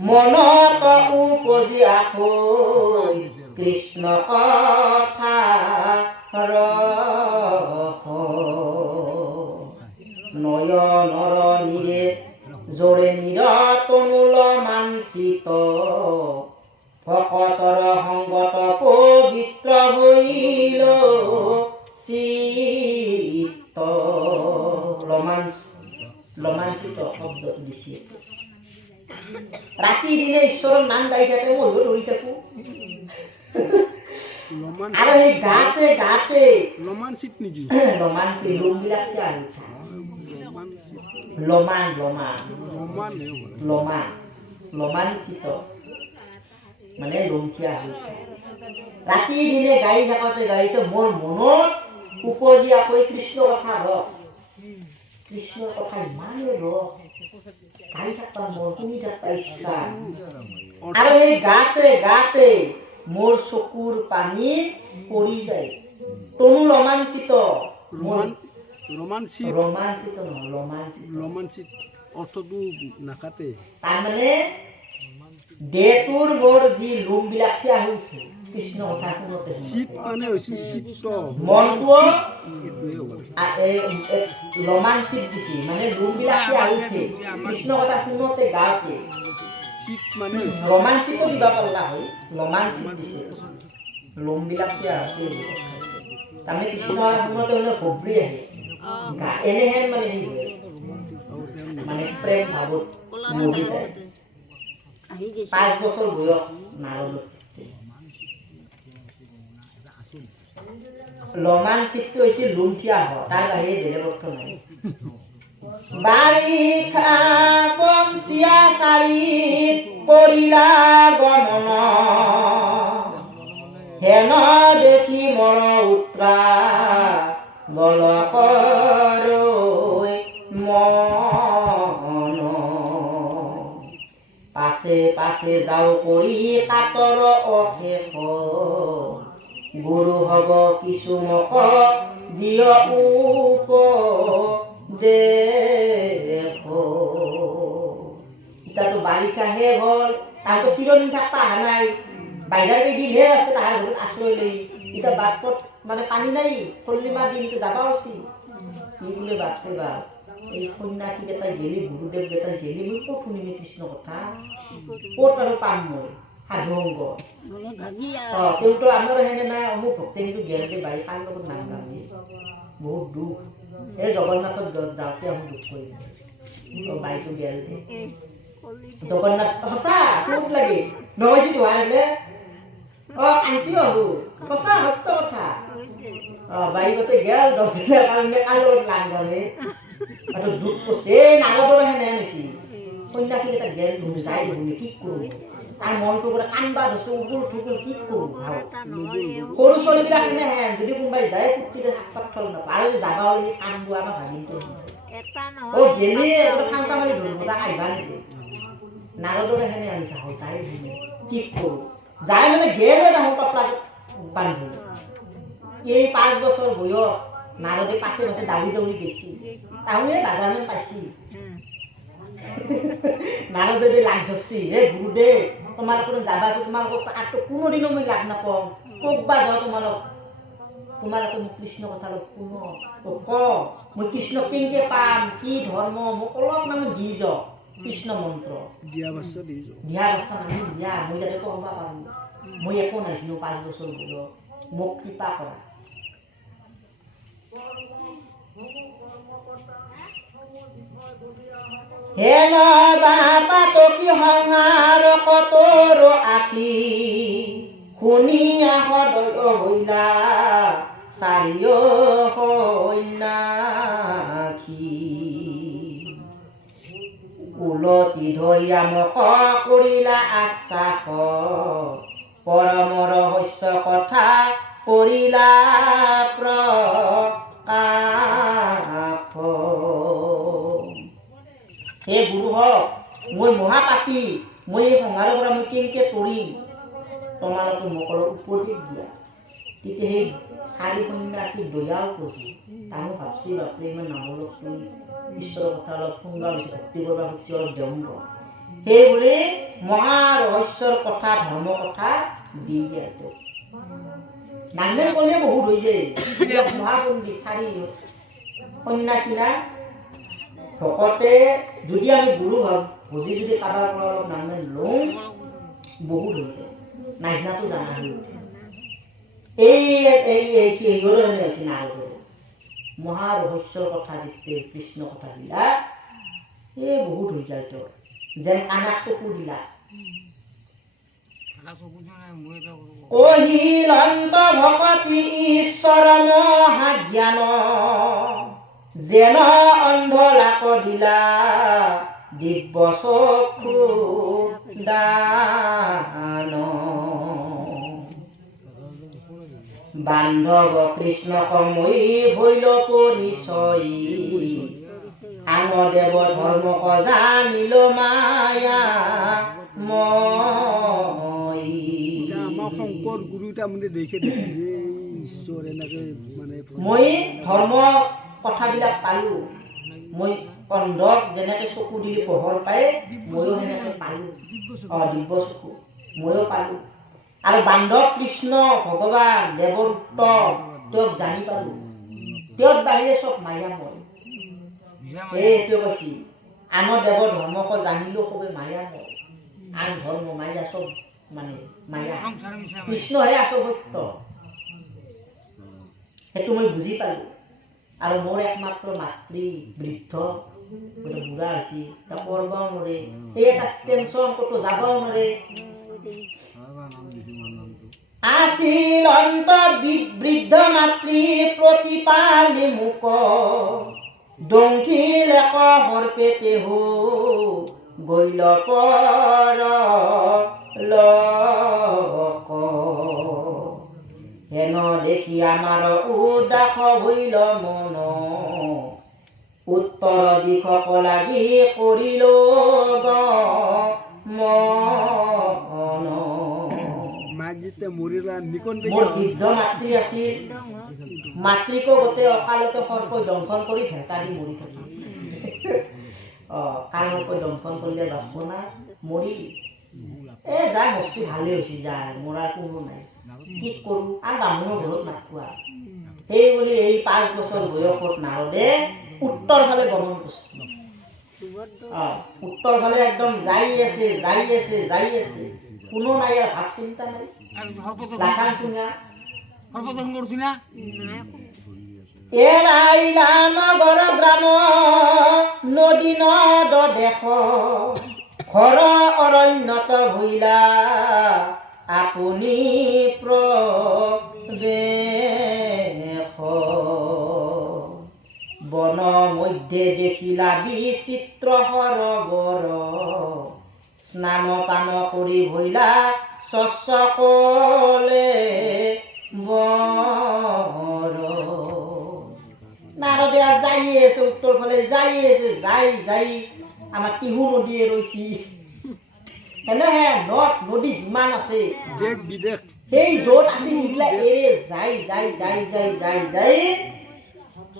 মনত উপজি আখৈ কৃষ্ণ কথা ৰস নয়নৰ নিৰে জোৰে নিৰতনুল মানচিত ভকতৰ সংগত পবিত্ৰ হইল চিত্ত ৰোমাঞ্চিত শব্দ দিছে ৰাতি দিনে ঈশ্বৰৰ নাম গাই থাকে ময়ো ধৰি থাকো আৰু সেই গাতে গাতে ৰোমাঞ্চিত নেকি ৰোমাঞ্চিত লোমবিলাক কি আৰু ৰোমাঞ্চিত মানে লমঠিয়া ৰাতি দিনে গাই থাকোঁতে মোৰ মনত উপজি আকৌ কৃষ্ণ কথা ৰস কৃষ্ণৰ কথা ইমানেই ৰস গাই থাকবা মোৰ শুনি থাকবা ইচ্ছা আৰু সেই গাতে গাতে মোৰ চকুৰ পানী পৰি যায় তনু ৰোমাঞ্চিত ৰোমাঞ্চিত অৰ্থটো নাকাটে তাৰমানে দেহটোৰ মোৰ যি লোমবিলাক থিয়া হৈ উঠে কৃষ্ণ কথা শুনোতে চিত মানে হৈছে চিত্ত মনটো ৰোমাঞ্চিত দিছে মানে লোমবিলাক থিয়া হৈ উঠে কৃষ্ণ কথা শুনোতে গাওঁতে চিত মানে ৰোমাঞ্চিত দিবা পাল্লা হয় ৰোমাঞ্চিত দিছে লোমবিলাক থিয়া হৈ তাৰমানে কৃষ্ণ কথা শুনোতে হ'লে ভবৰি আহে এনেহেন মানে সেই হয় মানে প্ৰেম ভাৱত মজি যায় 5 বছৰ বয়স নাৰদত ৰোমাঞ্চিতটো হৈছে লুমঠিয়া হয় তাৰ বাহিৰে বেলেগ অৰ্থ নাই বাৰিষা বংশীয়া চাৰি কৰিলা গমন হেন দেখি মৰ উত্ৰা বলকৰ মন পাছে পাছে যাও কৰি কাতৰ অশেষ গুৰু হব কিছু মক দিয় উপদেশ এতিয়াতো বাৰিষা শেষ হ'ল তাহাঁতো চিৰদিন থাকবা অহা নাই বাহিৰৰ কেইদিনহে আছে তাহাৰ ঘৰত আশ্ৰয় লৈ এতিয়া বাট পথ মানে পানী নাই পূৰ্ণিমাৰ দিনটো যাবা উচিত কি বোলে বাপৰে বাপ এই সন্ন্যাসীকেইটা গেলি গুৰুদেৱকেইটা গেলি মই ক'ত শুনিম কৃষ্ণ কথা ক'ত আৰু পাম মই সাধু অংগ তেওঁতো আমাৰ হেনে নাই অমুক ভক্তেনটো গেলকে বাৰী কাৰ লগত নাম গামি বহুত দুখ এই জগন্নাথত যাওঁতে আমি দুখ কৰিম বাইটো গেল জগন্নাথ সঁচা খুব লাগে নহয়ছি তোহাৰ হেলে কাঞ্চি আৰু সঁচা সত্য কথা বাইকতে গেল 10 দিনৰ কাৰণে কাৰ লগত নাম গামে আৰু দুখ কৈছে নাৰদৰ হেনে হৈছি সন্ন্যাসীকেইটা গেল যায় দেখোন কি কৰোঁ তাৰ মনটো পৰা কান্দবা ধৰছো উগুল ঠুগুল কি কৰোঁ ভাও সৰু ছোৱালীবিলাক এনেহেন যদি কোনোবাই যায় ফুৰ্তিতে থাকপাত ফল নাপায় আৰু যাবা হ'লে কান্দবো আমাৰ ভাগিনটো গেলি খামচা মাৰি ধৰিব তাক আহিবা নেকি নাৰদৰ হেনে আনিছা হ'ল যায় কি কৰোঁ যায় মানে গেলে দেখোন টপলাত বান্ধি এই 5 বছৰ বয়স নাৰদে পাছে পাছে দাউৰি দাউৰি গৈছি তাহলে বাজাৰমান পাইছি নাৰদে লাগ ধৰছি হে গুৰুদেৱ তোমালোকৰ যাবা আছো তোমালোকক আটো কোনোদিনো মই লাগ নাপাওঁ ক'বা যাওঁ তোমালোকে মোক কৃষ্ণ কথা অলপ শুনো ক মই কৃষ্ণ কেনেকৈ পাম কি ধৰ্ম মোক অলপমান দি যাওঁ কৃষ্ণ মন্ত্ৰ দিয়া বাচ্চা দি যাওঁ দিয়া বাচ্চা নামি দিয়া মই যাতে ক'ব পাৰোঁ মই একো নাজানো 5 বছৰ বয়স মোক কৃপা কৰা হেন বাপা তকি সংহাৰ কতৰ আখি শুনি সদয় হইলা চাৰিও সন্যাসী উলটি ধৰিয়া মোক কৰিলা আশ্বাস পৰমৰ শস্য কথা কৰিলা প্ৰকাশ হে গুৰু হওক মই মহাপাপী মই এই সংসাৰৰ পৰা মই কেনেকৈ তৰিম তোমালোকে মোক অলপ উপদেশ দিয়া তেতিয়া সেই চাৰি সন্যাসী দয়াও কৈছে তামো ভাবছি বাপৰে ইমান নামলক তুই ঈশ্বৰৰ কথা অলপ শুনবা বেছি ভক্তি কৰবা খুজিছে অলপ দেউংগ সেই বুলি মহা ৰহস্যৰ কথা ধৰ্ম কথা দি দিয়ে নামে ক'লে বহুত হৈ যায় মহাপণ্ডিত চাৰি সন্যাসীৰা ভকতে যদি আমি গুৰু বুঝি যদি কাৰোবাৰ পৰা অলপ নাম লওঁ বহুত হৈ যায় নাজনাটো জানা হৈ উঠে এই নাৰদৰ মহা ৰহস্যৰ কথা যিতে কৃষ্ণ কথা দিলা এই বহুত হৈ যায় তোৰ যেন কাণাক চকু দিলা কহিলন্ত ভকতি ঈশ্বৰ মহাজ্ঞান যেন অন্ধ লাক দিলা দিব্য চক্ষু দান বান্ধৱ কৃষ্ণক মই ভৈল পৰিচয় আনদেৱ ধৰ্মক জানিল মায়া মই আমাৰ শংকৰ গুৰুটা মানে দেখে দেখি যে ঈশ্বৰ এনেকে মানে মই ধৰ্ম কথাবিলাক পালোঁ মই অন্ধক যেনেকৈ চকু দিলে পোহৰ পায় ময়ো সেনেকৈ পালোঁ দিব্য চকু ময়ো পালোঁ আৰু বান্ধৱ কৃষ্ণ ভগৱান দেৱৰ উত্তম তেওঁক জানি পালোঁ তেওঁৰ বাহিৰে চব মায়াময় এইটোৱে কৈছি আনৰ দেৱৰ ধৰ্মক জানিলেও সবে মায়াময় আন ধৰ্ম মায়া চব মানে মায়া কৃষ্ণহে আচল সত্য সেইটো মই বুজি পালোঁ আৰু মোৰ একমাত্ৰ মাতৃ বৃদ্ধ বুঢ়া হৈছে তাক কৰবাও নোৱাৰে এই এটা টেনশ্যন ক'তো যাবও নোৱাৰে আছিল অন্ত বৃদ্ধ মাতৃ প্ৰতিপালি মোক ডংকিল এক হৰপেতে হো গৈল পৰ লোক হেন দেখি আমাৰ উদাস হইল মন উত্তৰ দিশক লাগি কৰিল গমন মাক যেতিয়া মৰিলা নিকন্তে মোৰ বৃদ্ধ মাতৃ আছিল মাতৃকো গোটেই অকালতে সৰ্পই দংশন কৰি ভেঁটা দি মৰি থাকিল কালকৈ দংশন কৰিলে বাচব না মৰি যা মৰছি ভালে হৈছে যায় মৰাৰ কোনো নাই কি কৰোঁ আৰু ব্ৰাহ্মণৰ ঘৰত নাখোৱা সেই বুলি এই 5 বছৰ বয়সত নাৰদে উত্তৰ ফালে গমন কৰিছে উত্তৰ ফালে একদম যাই আছে কোনো নাই আৰু ভাৱ চিন্তা নাই লাখান শুনা এৰাইলা নগৰ গ্ৰাম নদী নদ দেশ ঘৰ অৰণ্যত ভৈলা আপুনি প্ৰবেশ বন মধ্যে দেখিলা বিচিত্ৰ সৰবৰ স্নান পান কৰি ভৈলা স্বচ্ছ কলে বৰ নাৰদে যাই আছে উত্তৰ ফালে যাই আছে যাই আমাৰ টিহু নদীয়ে ৰৈছি সেনেহে নদ নদী যিমান আছে দেশ বিদেশ সেই য'ত আছে সেইগিলা এৰে যাই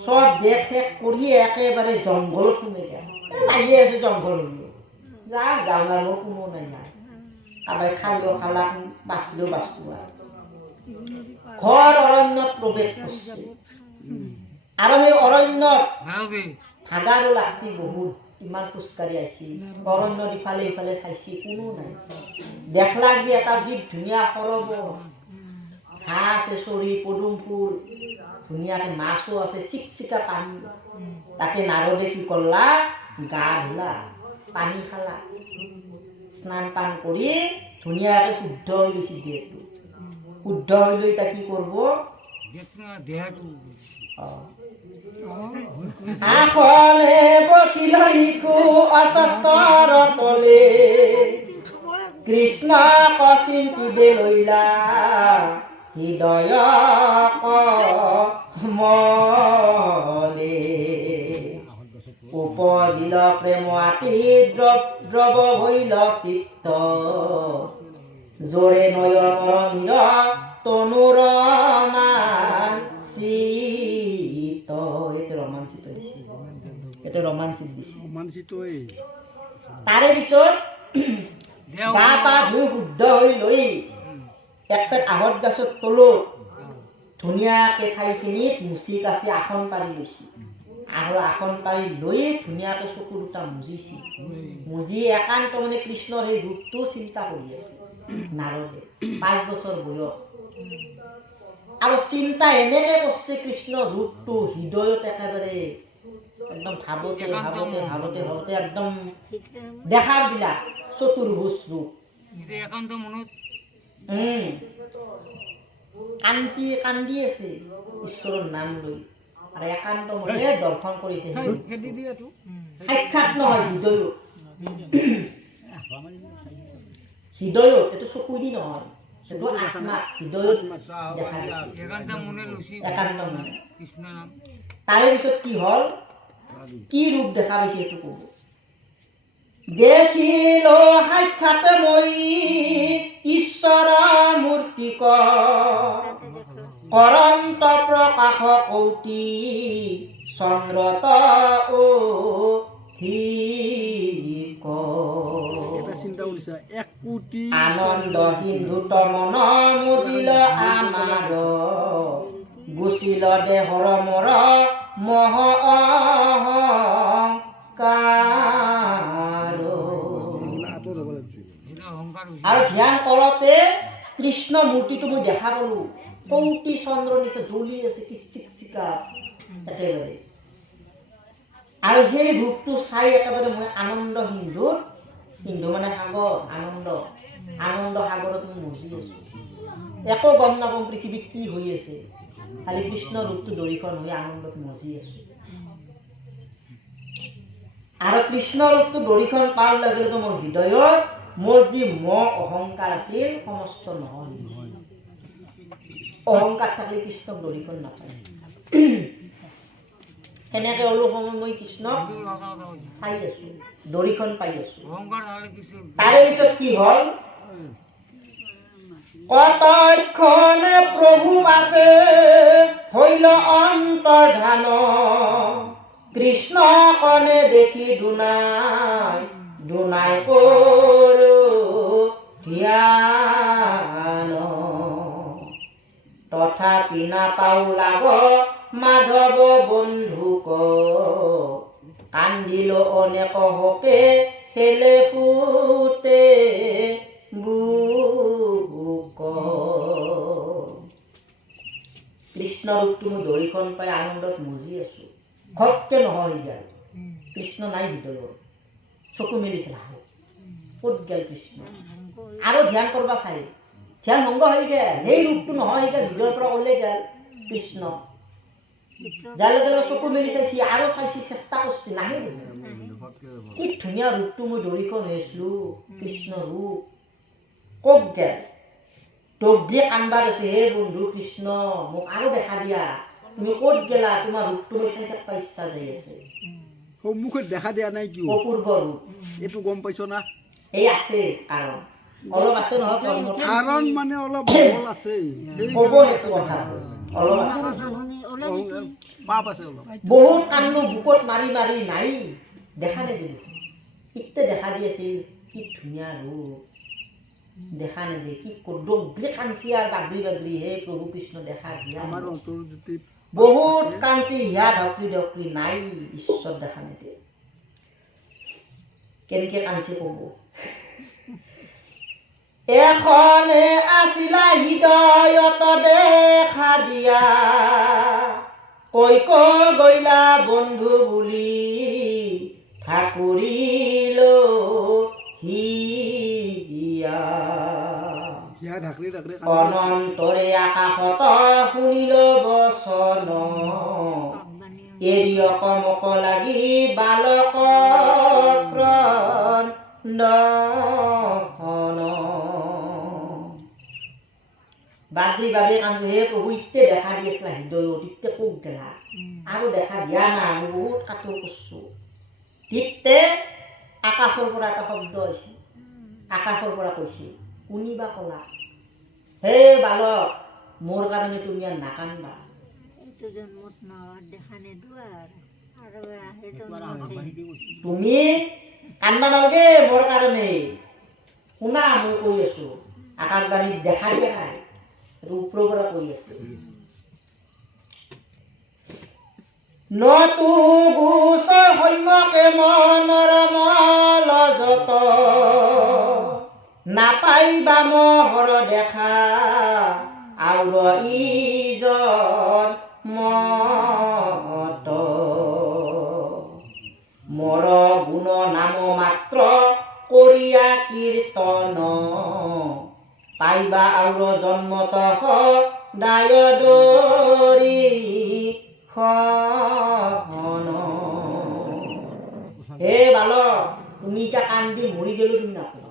চব দেশ শেষ কৰি একেবাৰে জংঘলত সোমাই যায় যাই আছে জংঘল যাওঁ না মোৰ কোনো নাই কাবাই খালেও খালা বাচলেও বাচলো ঘৰ অৰণ্যত প্ৰৱেশ কৰিছে আৰু সেই অৰণ্যত ভাগাৰো লাগছি বহুত ইমান খোজকাঢ়ি আহিছে অৰণ্যত ইফালে চাইছে কোনো নাই দেখলা যে এটা যি ধুনীয়া সৰোবৰ হাঁহ আছে চৰি পদুম ফুল ধুনীয়াকৈ মাছো আছে চিকচিকা পানী তাতে নাৰদে কি কৰলা গা ধুলা পানী খালা স্নান পান কৰি ধুনীয়াকৈ শুদ্ধ হৈ লৈছে দেহটো শুদ্ধ হৈ লৈ তাক কি কৰিব আখলে বখিল শিকু অস্তৰ তলে কৃষ্ণ চিন্তিবে লৈলা হৃদয় কমলে উপজিল প্ৰেম আতি দ্ৰৱ হইল চিত্ত জোৰে নয়নৰ তনুৰ ৰোমাঞ্চিত দিছে মানচিটো এই তাৰে পিছত দেও গা পা ধুই শুদ্ধ হৈ লৈ একপেট আহঁত গাছত তলত ধুনীয়াকৈ ঠাইখিনিত মুচি কাচি আসন পাৰি লৈছে আৰু আসন পাৰি লৈ ধুনীয়াকৈ চকু দুটা মুজিছে মুজি একান্ত মানে কৃষ্ণৰ সেই ৰূপটো চিন্তা কৰি আছে নাৰদে 5 বছৰ বয়স আৰু চিন্তা এনেকৈ কৰিছে কৃষ্ণ ৰূপটো হৃদয়ত একেবাৰে একদম ভাবতে ভাবতে ভাবতে ভাবতে একদম দেখাৰ বিলাক চতুৰ্ভুজ ৰূপ নিজে একান্ত মনত কান্দি আছে ঈশ্বৰৰ নাম লৈ আৰু একান্ত মনে দৰ্শন কৰিছে খেদি দিয়েতো সাক্ষাৎ নহয় হৃদয়ত এইটো চকু দি নহয় সেইটো আত্মা হৃদয়ত দেখা দিছে একান্ত মনে লুচি একান্ত মনে কৃষ্ণ নাম তাৰে পিছত কি হ'ল কি ৰূপ দেখা পাইছে এইটো ক'ব দেখিল সাক্ষাৎ মই ঈশ্বৰ মূৰ্তিক কৰন্ত প্ৰকাশ কৌটি চন্দ্ৰত অধিক এটা চিন্তা কৰিছা 1 কোটি আনন্দ সিন্ধুত মন মুজিল আমাৰ গুচিল দেহৰ মৰ মহ অহংকাৰ আঁতৰত হ'ব লাগিব এটা অহংকাৰ হৈছে আৰু ধ্যান কৰোঁতে কৃষ্ণ মূৰ্তিটো মই দেখা পালোঁ কৌটি চন্দ্ৰৰ নিচিনা জ্বলি আছে কি চিকচিকা একেবাৰে আৰু সেই ৰূপটো চাই একেবাৰে মই আনন্দ সিন্ধুত সিন্ধু মানে সাগৰ আনন্দ সাগৰত মই মজি আছোঁ একো গম নাপাওঁ পৃথিৱীত কি হৈ আছে খালি কৃষ্ণ ৰূপটো দৰিখন হৈ আনন্দত মজি আছোঁ আৰু কৃষ্ণ ৰূপটো দৰিখন পাৰ লগে লগে মোৰ হৃদয়ত মোৰ যি অহংকাৰ আছিল সমস্ত নহয় অহংকাৰ থাকিলে কৃষ্ণক দৰিখন নাপায় সেনেকৈ অলপ সময় মই কৃষ্ণক এইটো সঁচা কথা কৈছে চাই আছোঁ দৰিখন পাই আছোঁ অহংকাৰ নহ'লে কিছু তাৰে পিছত কি হ'ল কতক্ষণে প্ৰভু আছে হৈল অন্তৰ্ধান কৃষ্ণ কণে দেখি দুনাই কৰো ধ্যান তথাপি নাপাও লাভ মাধৱ বন্ধুক কান্দিল অনেক হকে খেলে ফুটে বুক কৃষ্ণ ৰূপটো মই দৰিখন পাই আনন্দত মজি আছোঁ ঘপকে নহয় গেল কৃষ্ণ নাই ভিতৰত চকু মেলিছে লাহে ক'ত গেল কৃষ্ণ আৰু ধ্যান কৰিব চাই ধ্যান ভংগ হৈ গেল সেই ৰূপটো নহয় গেল হৃদয়ৰ পৰা ওলাই গেল কৃষ্ণ যাৰ লগে লগে চকু মেলি চাইছি আৰু চাইছি চেষ্টা কৰিছে নাহে কি ধুনীয়া ৰূপটো মই দৰিখন হৈছিলোঁ কৃষ্ণ ৰূপ ক'ত গেল তোক দিয়ে কান্দবা আছে হে বন্ধু কৃষ্ণ মোক আৰু দেখা দিয়া তুমি ক'ত গেলা তোমাৰ ৰূপটো মই চাই থাকিব ইচ্ছা যাই আছে সন্মুখত দেখা দিয়া নাই কিয় অপূৰ্ব ৰূপ এইটো গম পাইছ না এই আছে কাৰণ অলপ আছে নহয় কৰ্মত কাৰণ মানে অলপ বল আছে ক'ব সেইটো কথা অলপ আছে পাপ আছে অলপ বহুত কান্দো বুকত মাৰি মাৰি নাই দেখা নেদিলোঁ এতিয়া দেখা দি আছিল কি ধুনীয়া ৰূপ দেখা নেদে কি দগ্ৰী কাঞ্চি আৰু বাগৰি হে প্ৰভু কৃষ্ণ দেখা দিয়া আমাৰ অন্তৰ যদি বহুত কাঞ্চি হিয়া ঢকৰি নাই ঈশ্বৰ দেখা নেদে কেনেকে কাঞ্চি ক'ব এখনে আছিলা হৃদয়ত দেখা দিয়া কৈ গইলা বন্ধু বুলি ঠাকুৰিল হিয়া হিয়া ঢাকৰি অনন্তৰে আকাশত শুনিল বচন এৰিয় কমক লাগি বালক ক্ৰন্দন বাগৰি কান্দো হে প্ৰভু ইত্যে দেখা দি আছিলা হৃদয়ত ইত্যে কোক গেলা আৰু দেখা দিয়া না আমি বহুত কাতৰ কৰিছোঁ তিতে আকাশৰ পৰা এটা শব্দ হৈছে আকাশৰ পৰা কৈছে কোনিবা ক'লা হে বালক মোৰ কাৰণে তুমি আৰু নাকান্দা তুমি কান্দবা নালাগে মোৰ কাৰণে শুনা মই কৈ আছো আকাশবাণীত দেখা দিয়া নাই এইটো ওপৰৰ পৰা কৈ আছে নতু গুচ সৈমকে মনৰ মলজত নাপাইবা মহৰ দেখা আৰু ইজন মত মৰ গুণ নাম মাত্ৰ কৰিয়া কীৰ্তন পাইবা আৰু জন্মত দায় দৰি হে বালক তুমি এতিয়া কান্দি মৰি গেলো তুমি নাপাবা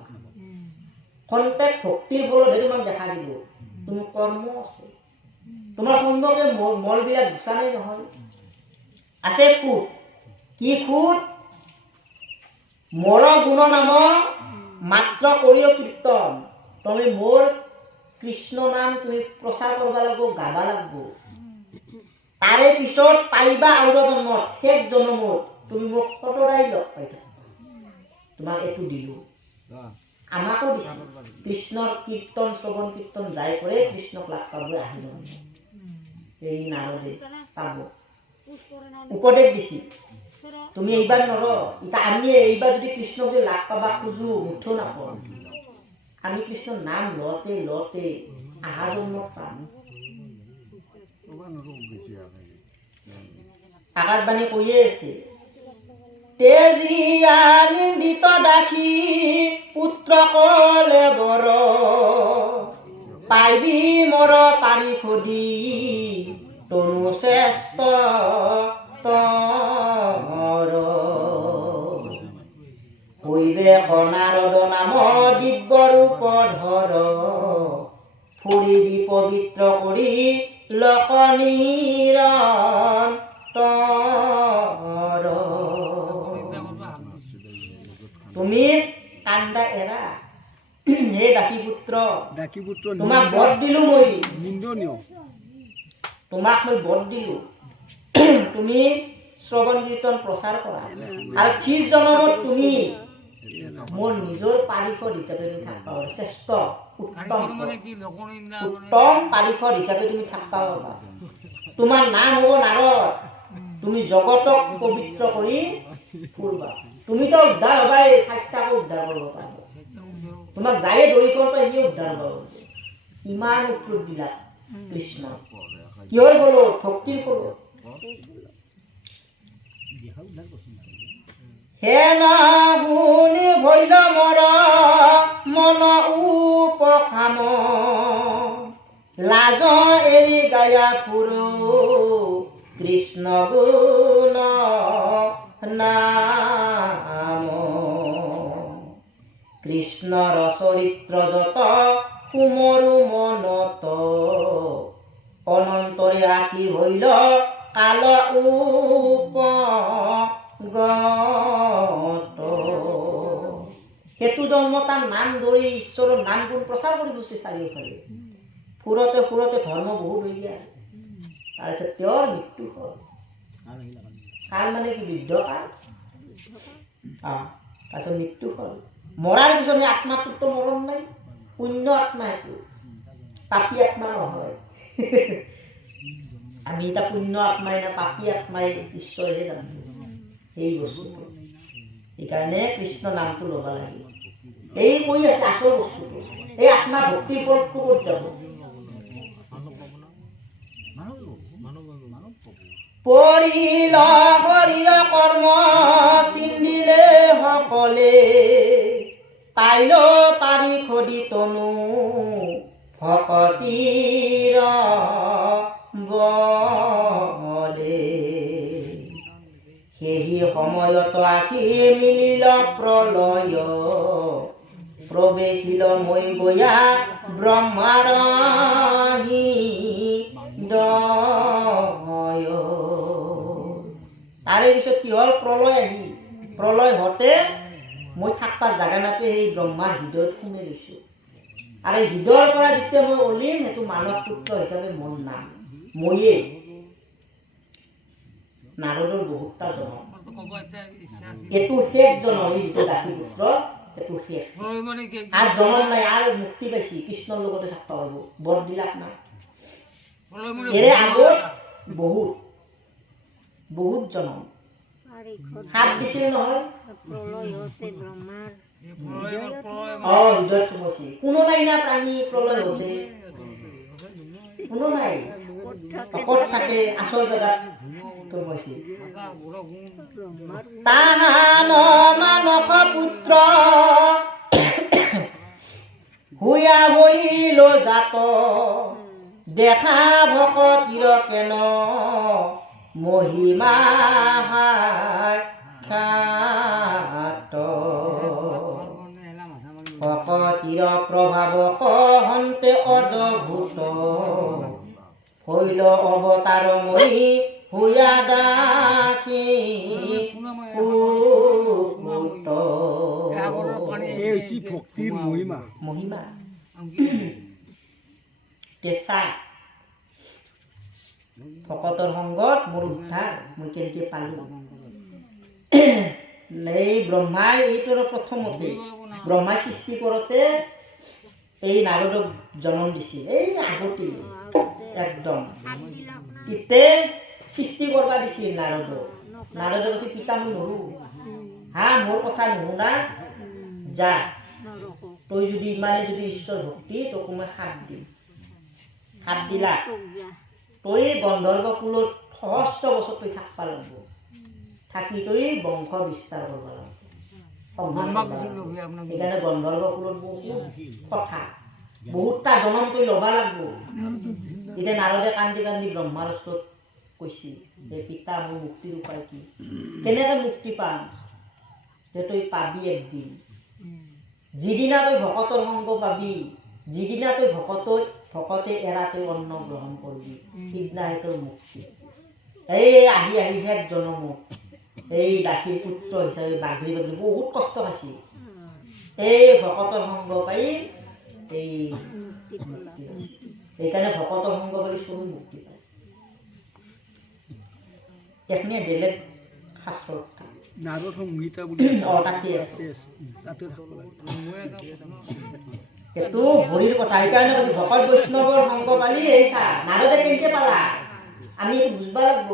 খন্তেক ভক্তিৰ ফলতহে তোমাক দেখা দিব তুমি কৰ্ম আছে তোমাৰ সন্মুখে মলবিলাক গুচা নাই নহয় আছে খুঁট কি খুঁট মৰ গুণ নাম মাত্ৰ কৰিও কীৰ্তন তুমি মোৰ কৃষ্ণ নাম তুমি প্ৰচাৰ কৰিব লাগিব গাবা লাগিব তাৰে পিছত পাইবা আৰু জন্মত শেষ জন্মত তুমি মোক সদায় লগ পাই থাকিবা তোমাক এইটো দিলো আমাকো দিছে কৃষ্ণৰ কীৰ্তন শ্ৰৱণ কীৰ্তন যাই কৰে কৃষ্ণক লাগ পাবলৈ আহিব এই নাৰদে পাব উপদেশ দিছি তুমি এইবাৰ নৰ এতিয়া আমি এইবাৰ যদি কৃষ্ণক যদি লাগ পাবা খোজো মুঠো নাপাওঁ আমি কৃষ্ণৰ নাম লতে লতে আহা জন্মত পাম আকাশবাণী কৈয়ে আছে তেজিয়া নিন্দিত দাসী পুত্ৰ কলে বৰ পাইবি মৰ পাৰি খুদি তনু শ্ৰেষ্ঠ তৰ হৈবে নাৰদ নাম দিব্য ৰূপ ধৰ ফুৰিবি পবিত্ৰ কৰি লোক নিৰন্তৰ তুমি কান্দা এৰা হে দাসী পুত্ৰ তোমাক বধ দিলো মই নিন্দনীয় তোমাক মই বধ দিলো তুমি শ্ৰৱণ কীৰ্তন প্ৰচাৰ কৰা আৰু কি জন্মত তুমি মোৰ নিজৰ পাৰিষদ হিচাপে তুমি থাকবা শ্ৰেষ্ঠ উত্তম পাৰিষদ হিচাপে তুমি থাকবা পাবা তোমাৰ নাম হ'ব নাৰদ তুমি জগতক পবিত্ৰ কৰি ফুৰবা তুমিতো উদ্ধাৰ হবা এই চাৰিটাকো উদ্ধাৰ কৰিব পাৰিবা তোমাক যায়ে দৌৰি কৰিব সি উদ্ধাৰ হ'ব ইমান উত্তৰ দিলা কৃষ্ণ কিহৰ ফলত ভক্তিৰ ফলত হে না শুনি ভৈল মৰ মন উপখাম লাজ এৰি গায়া ফুৰো কৃষ্ণ গুণ নাম কৃষ্ণৰ চৰিত্ৰ যত সুমৰু মনত অনন্তৰে আঁকি ভৈল কাল উপগত সেইটো জন্ম তাৰ নাম ধৰি ঈশ্বৰৰ নাম গুণ প্ৰচাৰ কৰি গৈছে চাৰিওফালে ফুৰতে ফুৰতে ধৰ্ম বহুত হৈ গেল তাৰপিছত তেওঁৰ মৃত্যু হ'ল কাল মানে কি বৃদ্ধ কাল তাৰপিছত মৃত্যু হ'ল মৰাৰ পিছত সেই আত্মাটোতো মৰণ নাই পুণ্য আত্মা সেইটো পাপী আত্মা নহয় আমি এটা পুণ্য আত্মাই না পাপী আত্মাই ঈশ্বৰেহে জানো সেই বস্তুটো সেইকাৰণে কৃষ্ণ নামটো ল'ব লাগে এই কৈ আছে আচল বস্তুটো এই আত্মা ভক্তিৰ ফলটো ক'ত যাব পৰিল শৰীৰ কৰ্ম চিন্দিলে সকলে পাইল পাৰি খদি তনু ভকতিৰ বলে সেই সময়ত আখি মিলিল প্ৰলয় প্ৰৱেশিল মই গয়া ব্ৰহ্মাৰ দয় তাৰে পিছত কি হ'ল প্ৰলয় আহি প্ৰলয় হওঁতে মই থাকবা জাগা নাপাই সেই ব্ৰহ্মাৰ হৃদয়ত সোমাই লৈছোঁ আৰু এই হৃদয়ৰ পৰা যেতিয়া মই ওলিম সেইটো মানৱ পুত্ৰ হিচাপে মোৰ নাম ময়ে নাৰদৰ বহুতটা জনম মোৰতো ক'ব এতিয়া ইচ্ছা আছে। এইটো শেষ জনম এই যিটো দাসী পুত্ৰ এইটো শেষ প্ৰলয় মানে কি? আৰ জনম নাই আৰ মুক্তি পাইছি কৃষ্ণৰ লগতে থাকতে পাৰবো বৰ দিলাক না প্ৰলয় মানে এৰে আগত বহুত বহুত জনম হাত দিছিল নহয় প্ৰলয় অ হৃদয়ত সোমাইছে কোনো নাই না প্রাণী প্রলয় হতে কোনো নাই অকত থাকে আসল জায়গাত সোমাইছে তাহান মানস পুত্র হুয়া হইল জাত দেখা ভকতির কেন মহিমা খ্যাত ভকতির প্রভাব কহন্তে অদ্ভুত হইল অবতারময়ী হুয়া দাসী এই হৈছে ভক্তিৰ মহিমা মহিমা কেঁচা ভকতৰ সংগত মোৰ উদ্ধাৰ মই কেনেকে পালো এই ব্ৰহ্মাই এইটোৰ প্ৰথমতে ব্ৰহ্মাই সৃষ্টি কৰোঁতে এই নাৰদক জন্ম দিছিল এই আগতে একদম ইতে সৃষ্টি কৰবা দিছিল নাৰদক নাৰদে কৈছে পিতা মই নৰো হা মোৰ কথা নুশুনা যা তই যদি ইমানে যদি ঈশ্বৰ ভক্তি তোক মই সাত দিলা তই গন্ধৰ্ব কুলত সহস্ৰ বছৰ তই থাকবা লাগিব থাকি তই বংশ বিস্তাৰ কৰিব লাগিব সেইকাৰণে গন্ধৰ্ব কুলত বহুত কথা বহুতটা জনম তই ল'বা লাগিব এতিয়া নাৰদে কান্দি কান্দি ব্ৰহ্মাৰ ওচৰত কৈছিল যে পিতা মোৰ মুক্তিৰ উপায় কি কেনেকৈ মুক্তি পাম যে তই পাবি একদিন যিদিনা তই ভকতৰ সংগ পাবি যিদিনা তই ভকতে এৰা তই অন্ন গ্ৰহণ কৰিবি সিদিনাহে তোৰ মুক্তি এই আহি শেষ জনমত এই দাসীৰ পুত্ৰ হিচাপে বাগৰি বহুত কষ্ট পাইছিল এই ভকতৰ সংগ পাই এই মুক্তি সেইকাৰণে ভকতৰ সংগ পাই চবেই মুক্তি পায় এখনে বেলেগ শাস্ত্ৰত থাকে নাৰদ সংহিতা বুলি তাতে আছে তাতে থাকিব লাগে এইটো হৰিৰ কথা সেইকাৰণে কৈছো ভকত বৈষ্ণৱৰ সংগ পালি এই চা নাৰদে কেনেকে পালা আমি এইটো বুজবা লাগিব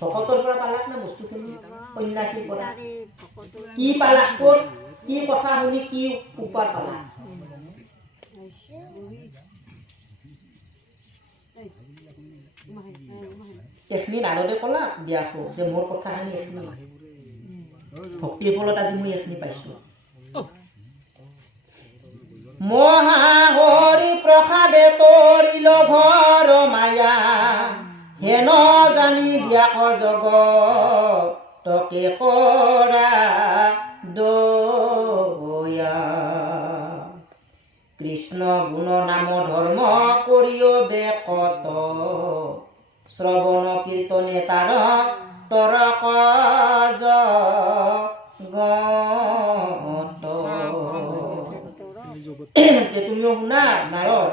ভকতৰ পৰা পালাক না বস্তুখিনি সন্ন্যাসীৰ পৰা কি পালাক ক'ত কি কথা শুনি কি উপাৰ পালাক এইখিনি নাৰদে ক'লাক ব্যাসক যে মোৰ কথাখিনি এইখিনি ভক্তিৰ ফলত আজি মই এইখিনি পাইছো মহা হৰি প্ৰসাদে তৰিল ঘৰ মায়া হেন জানি ব্যাস জগতকে কৰা দয়া কৃষ্ণ গুণ নাম ধৰ্ম কৰিও বেকত শ্ৰৱণ কীৰ্তনে তাৰ তৰক তুমিও শুনা নাৰদ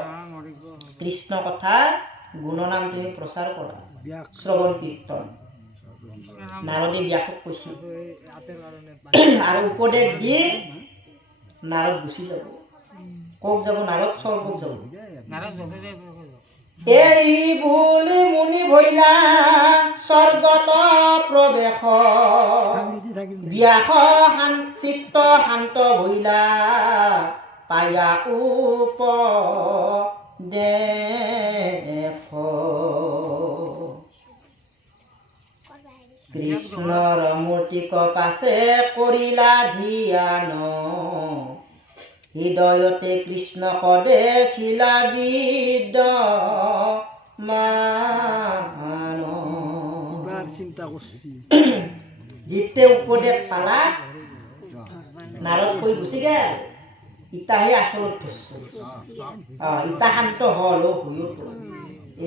কৃষ্ণ কথা গুণনাম তুমি প্ৰচাৰ কৰা শ্ৰৱণ কীৰ্তন নাৰদে ব্যাসক কৈছিল আৰু উপদেশ দি নাৰদ গুচি যাব কক যাব নাৰদ স্বৰ্গক যাব এই বুলি মুনি ভৈলা স্বৰ্গত প্ৰৱেশ ব্যাস চিত্ত শান্ত ভৈলা পায়া উপদেশ কৃষ্ণৰ মূৰ্তিক পাছে কৰিলা ধ্যান হৃদয়তে কৃষ্ণক দেখিলা বিদ্যমান চিন্তা কৰছি যিতে উপদেশ পালা নাৰদ কৈ গুচি গেল ইতাহে আচলত ধৰছে ইতা শান্ত হল হুইও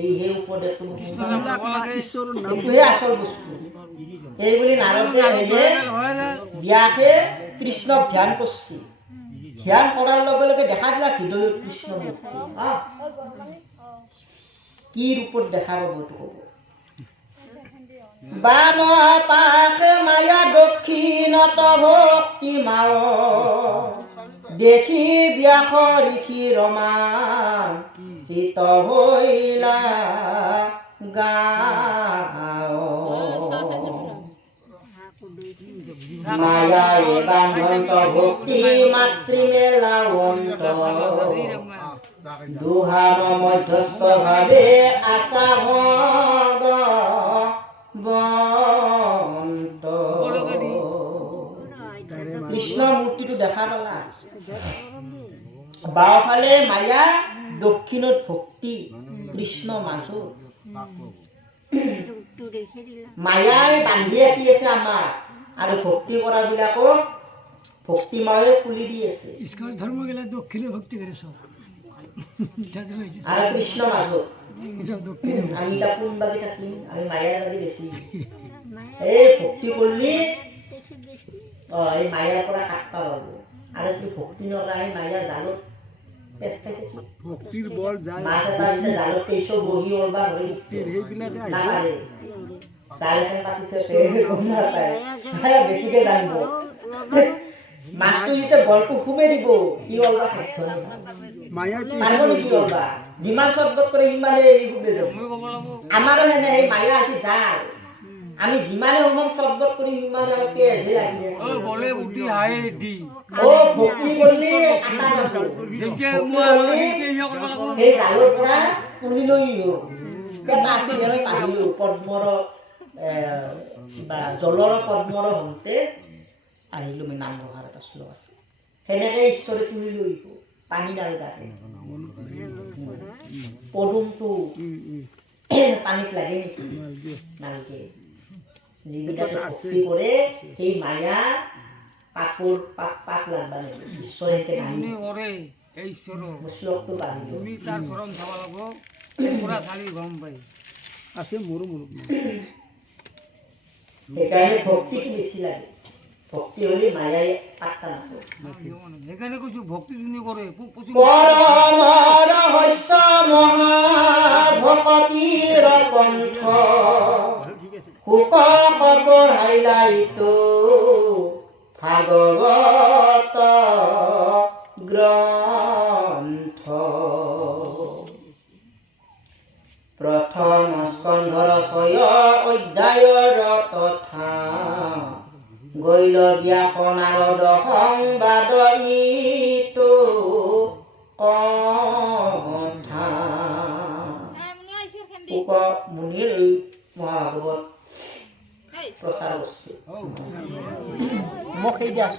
এইহে উপদেশটো এইটোহে আচল বস্তু এই বুলি নাৰদে ব্যাসে কৃষ্ণক ধ্যান কৰছি ধ্যান কৰাৰ লগে লগে দেখা দিলা হৃদয়ত কৃষ্ণ মূৰ্তি কি ৰূপত দেখা পাব এইটো ক'ব বাম পাশে মায়া দক্ষিণত ভক্তি মাও দেখি ব্যাস ঋষি ৰমান চিত হইলা গাও মায়ায় বান্ধন্ত ভক্তি মাতৃ মেলাৱন্ত দুহাৰ মধ্যস্থ ভাৱে আশা ভগৱন্ত কৃষ্ণ মূৰ্তিটো দেখা পালা বাওঁফালে মায়া দক্ষিণত ভক্তি কৃষ্ণ মাজত মায়াই বান্ধি ৰাখি আছে আমাৰ আৰু ভক্তি কৰাবিলাকক ভক্তি মায়ে খুলি দি আছে ইস্কন ধৰ্ম গেলে দক্ষিণে ভক্তি কৰে সব আৰু কৃষ্ণ মাজত সব দক্ষিণ আমি এটা কোন বাগি থাকিম আমি মায়াৰ বাগি বেছি এই ভক্তি কৰিলে এই মায়াৰ পৰা কাটবা পাব আৰু কি ভক্তি নকৰা এই মায়া জালত পেচ খাই থাকি ভক্তিৰ বল যায় মাছ এটা যেতিয়া জালত পেইছো বহি ওলবা হৈ সেইবিলাকে আহিব নাপাৰে জাল এখন পাতি থৈছে গম নাপায় বেছিকে জানিব মাছটো যেতিয়া বলটো সুমে দিব কি ওলবা খাদ্য মায়াই পাৰিব নেকি ওলবা যিমান চটবট কৰে সিমানে এই সুমে যাব আমাৰো সেনে এই মায়া আছে জাল আমি যিমানে সময় চটবট কৰি সিমানে আমাৰ পেজহে লাগি যায় ও বলে বুদ্ধি হাই দি ও ভক্তি কৰিলে কাটা যাব যেকে ভক্তি মই কৰিলে ইয়া কৰিব লাগিব সেই জালৰ পৰা তুলি লৈ আহিব এটা আছিল আমি পাহিলো পদ্মৰ বা জলৰ পদ্মৰ হওঁতে আহিলো আমি নামঘোষাৰ এটা শ্লোক আছে সেনেকৈ ঈশ্বৰে তুলি লৈ আহিব পানী নালাগে পদুমটো পানীত লাগে নেকি নালাগে যিবিলাকে ভক্তি কৰে সেই মায়া পাকৰ পাত লাগবা নেকি ঈশ্বৰে তুমি ওৰে এই সৰো শ্লোকটো পাহিলো তুমি তাৰ চৰণ চাবা লাগবো পুৰা খালি গম পাই আছে মোৰো মনত নাই সেইকাৰণে ভক্তিটো বেছি লাগে ভক্তি হ'লে মায়াই পাত্তা নাপায় এখানে কিছু ভক্তি তুমি করে পশ্চিম পৰম ৰহস্য মহাভকতিৰ কণ্ঠ শুক পঢ়াইলাইতো ভাগৱত গ্ৰন্থ প্ৰথম স্কন্ধৰ 6 অধ্যায়ৰ তথা গৈল ব্যাস নাৰদ সংবাদ ইটো কথা শুক মুনিৰ এই মহাভাগৱত প্ৰচাৰ কৰিছে মোক সেই দিয়াচোন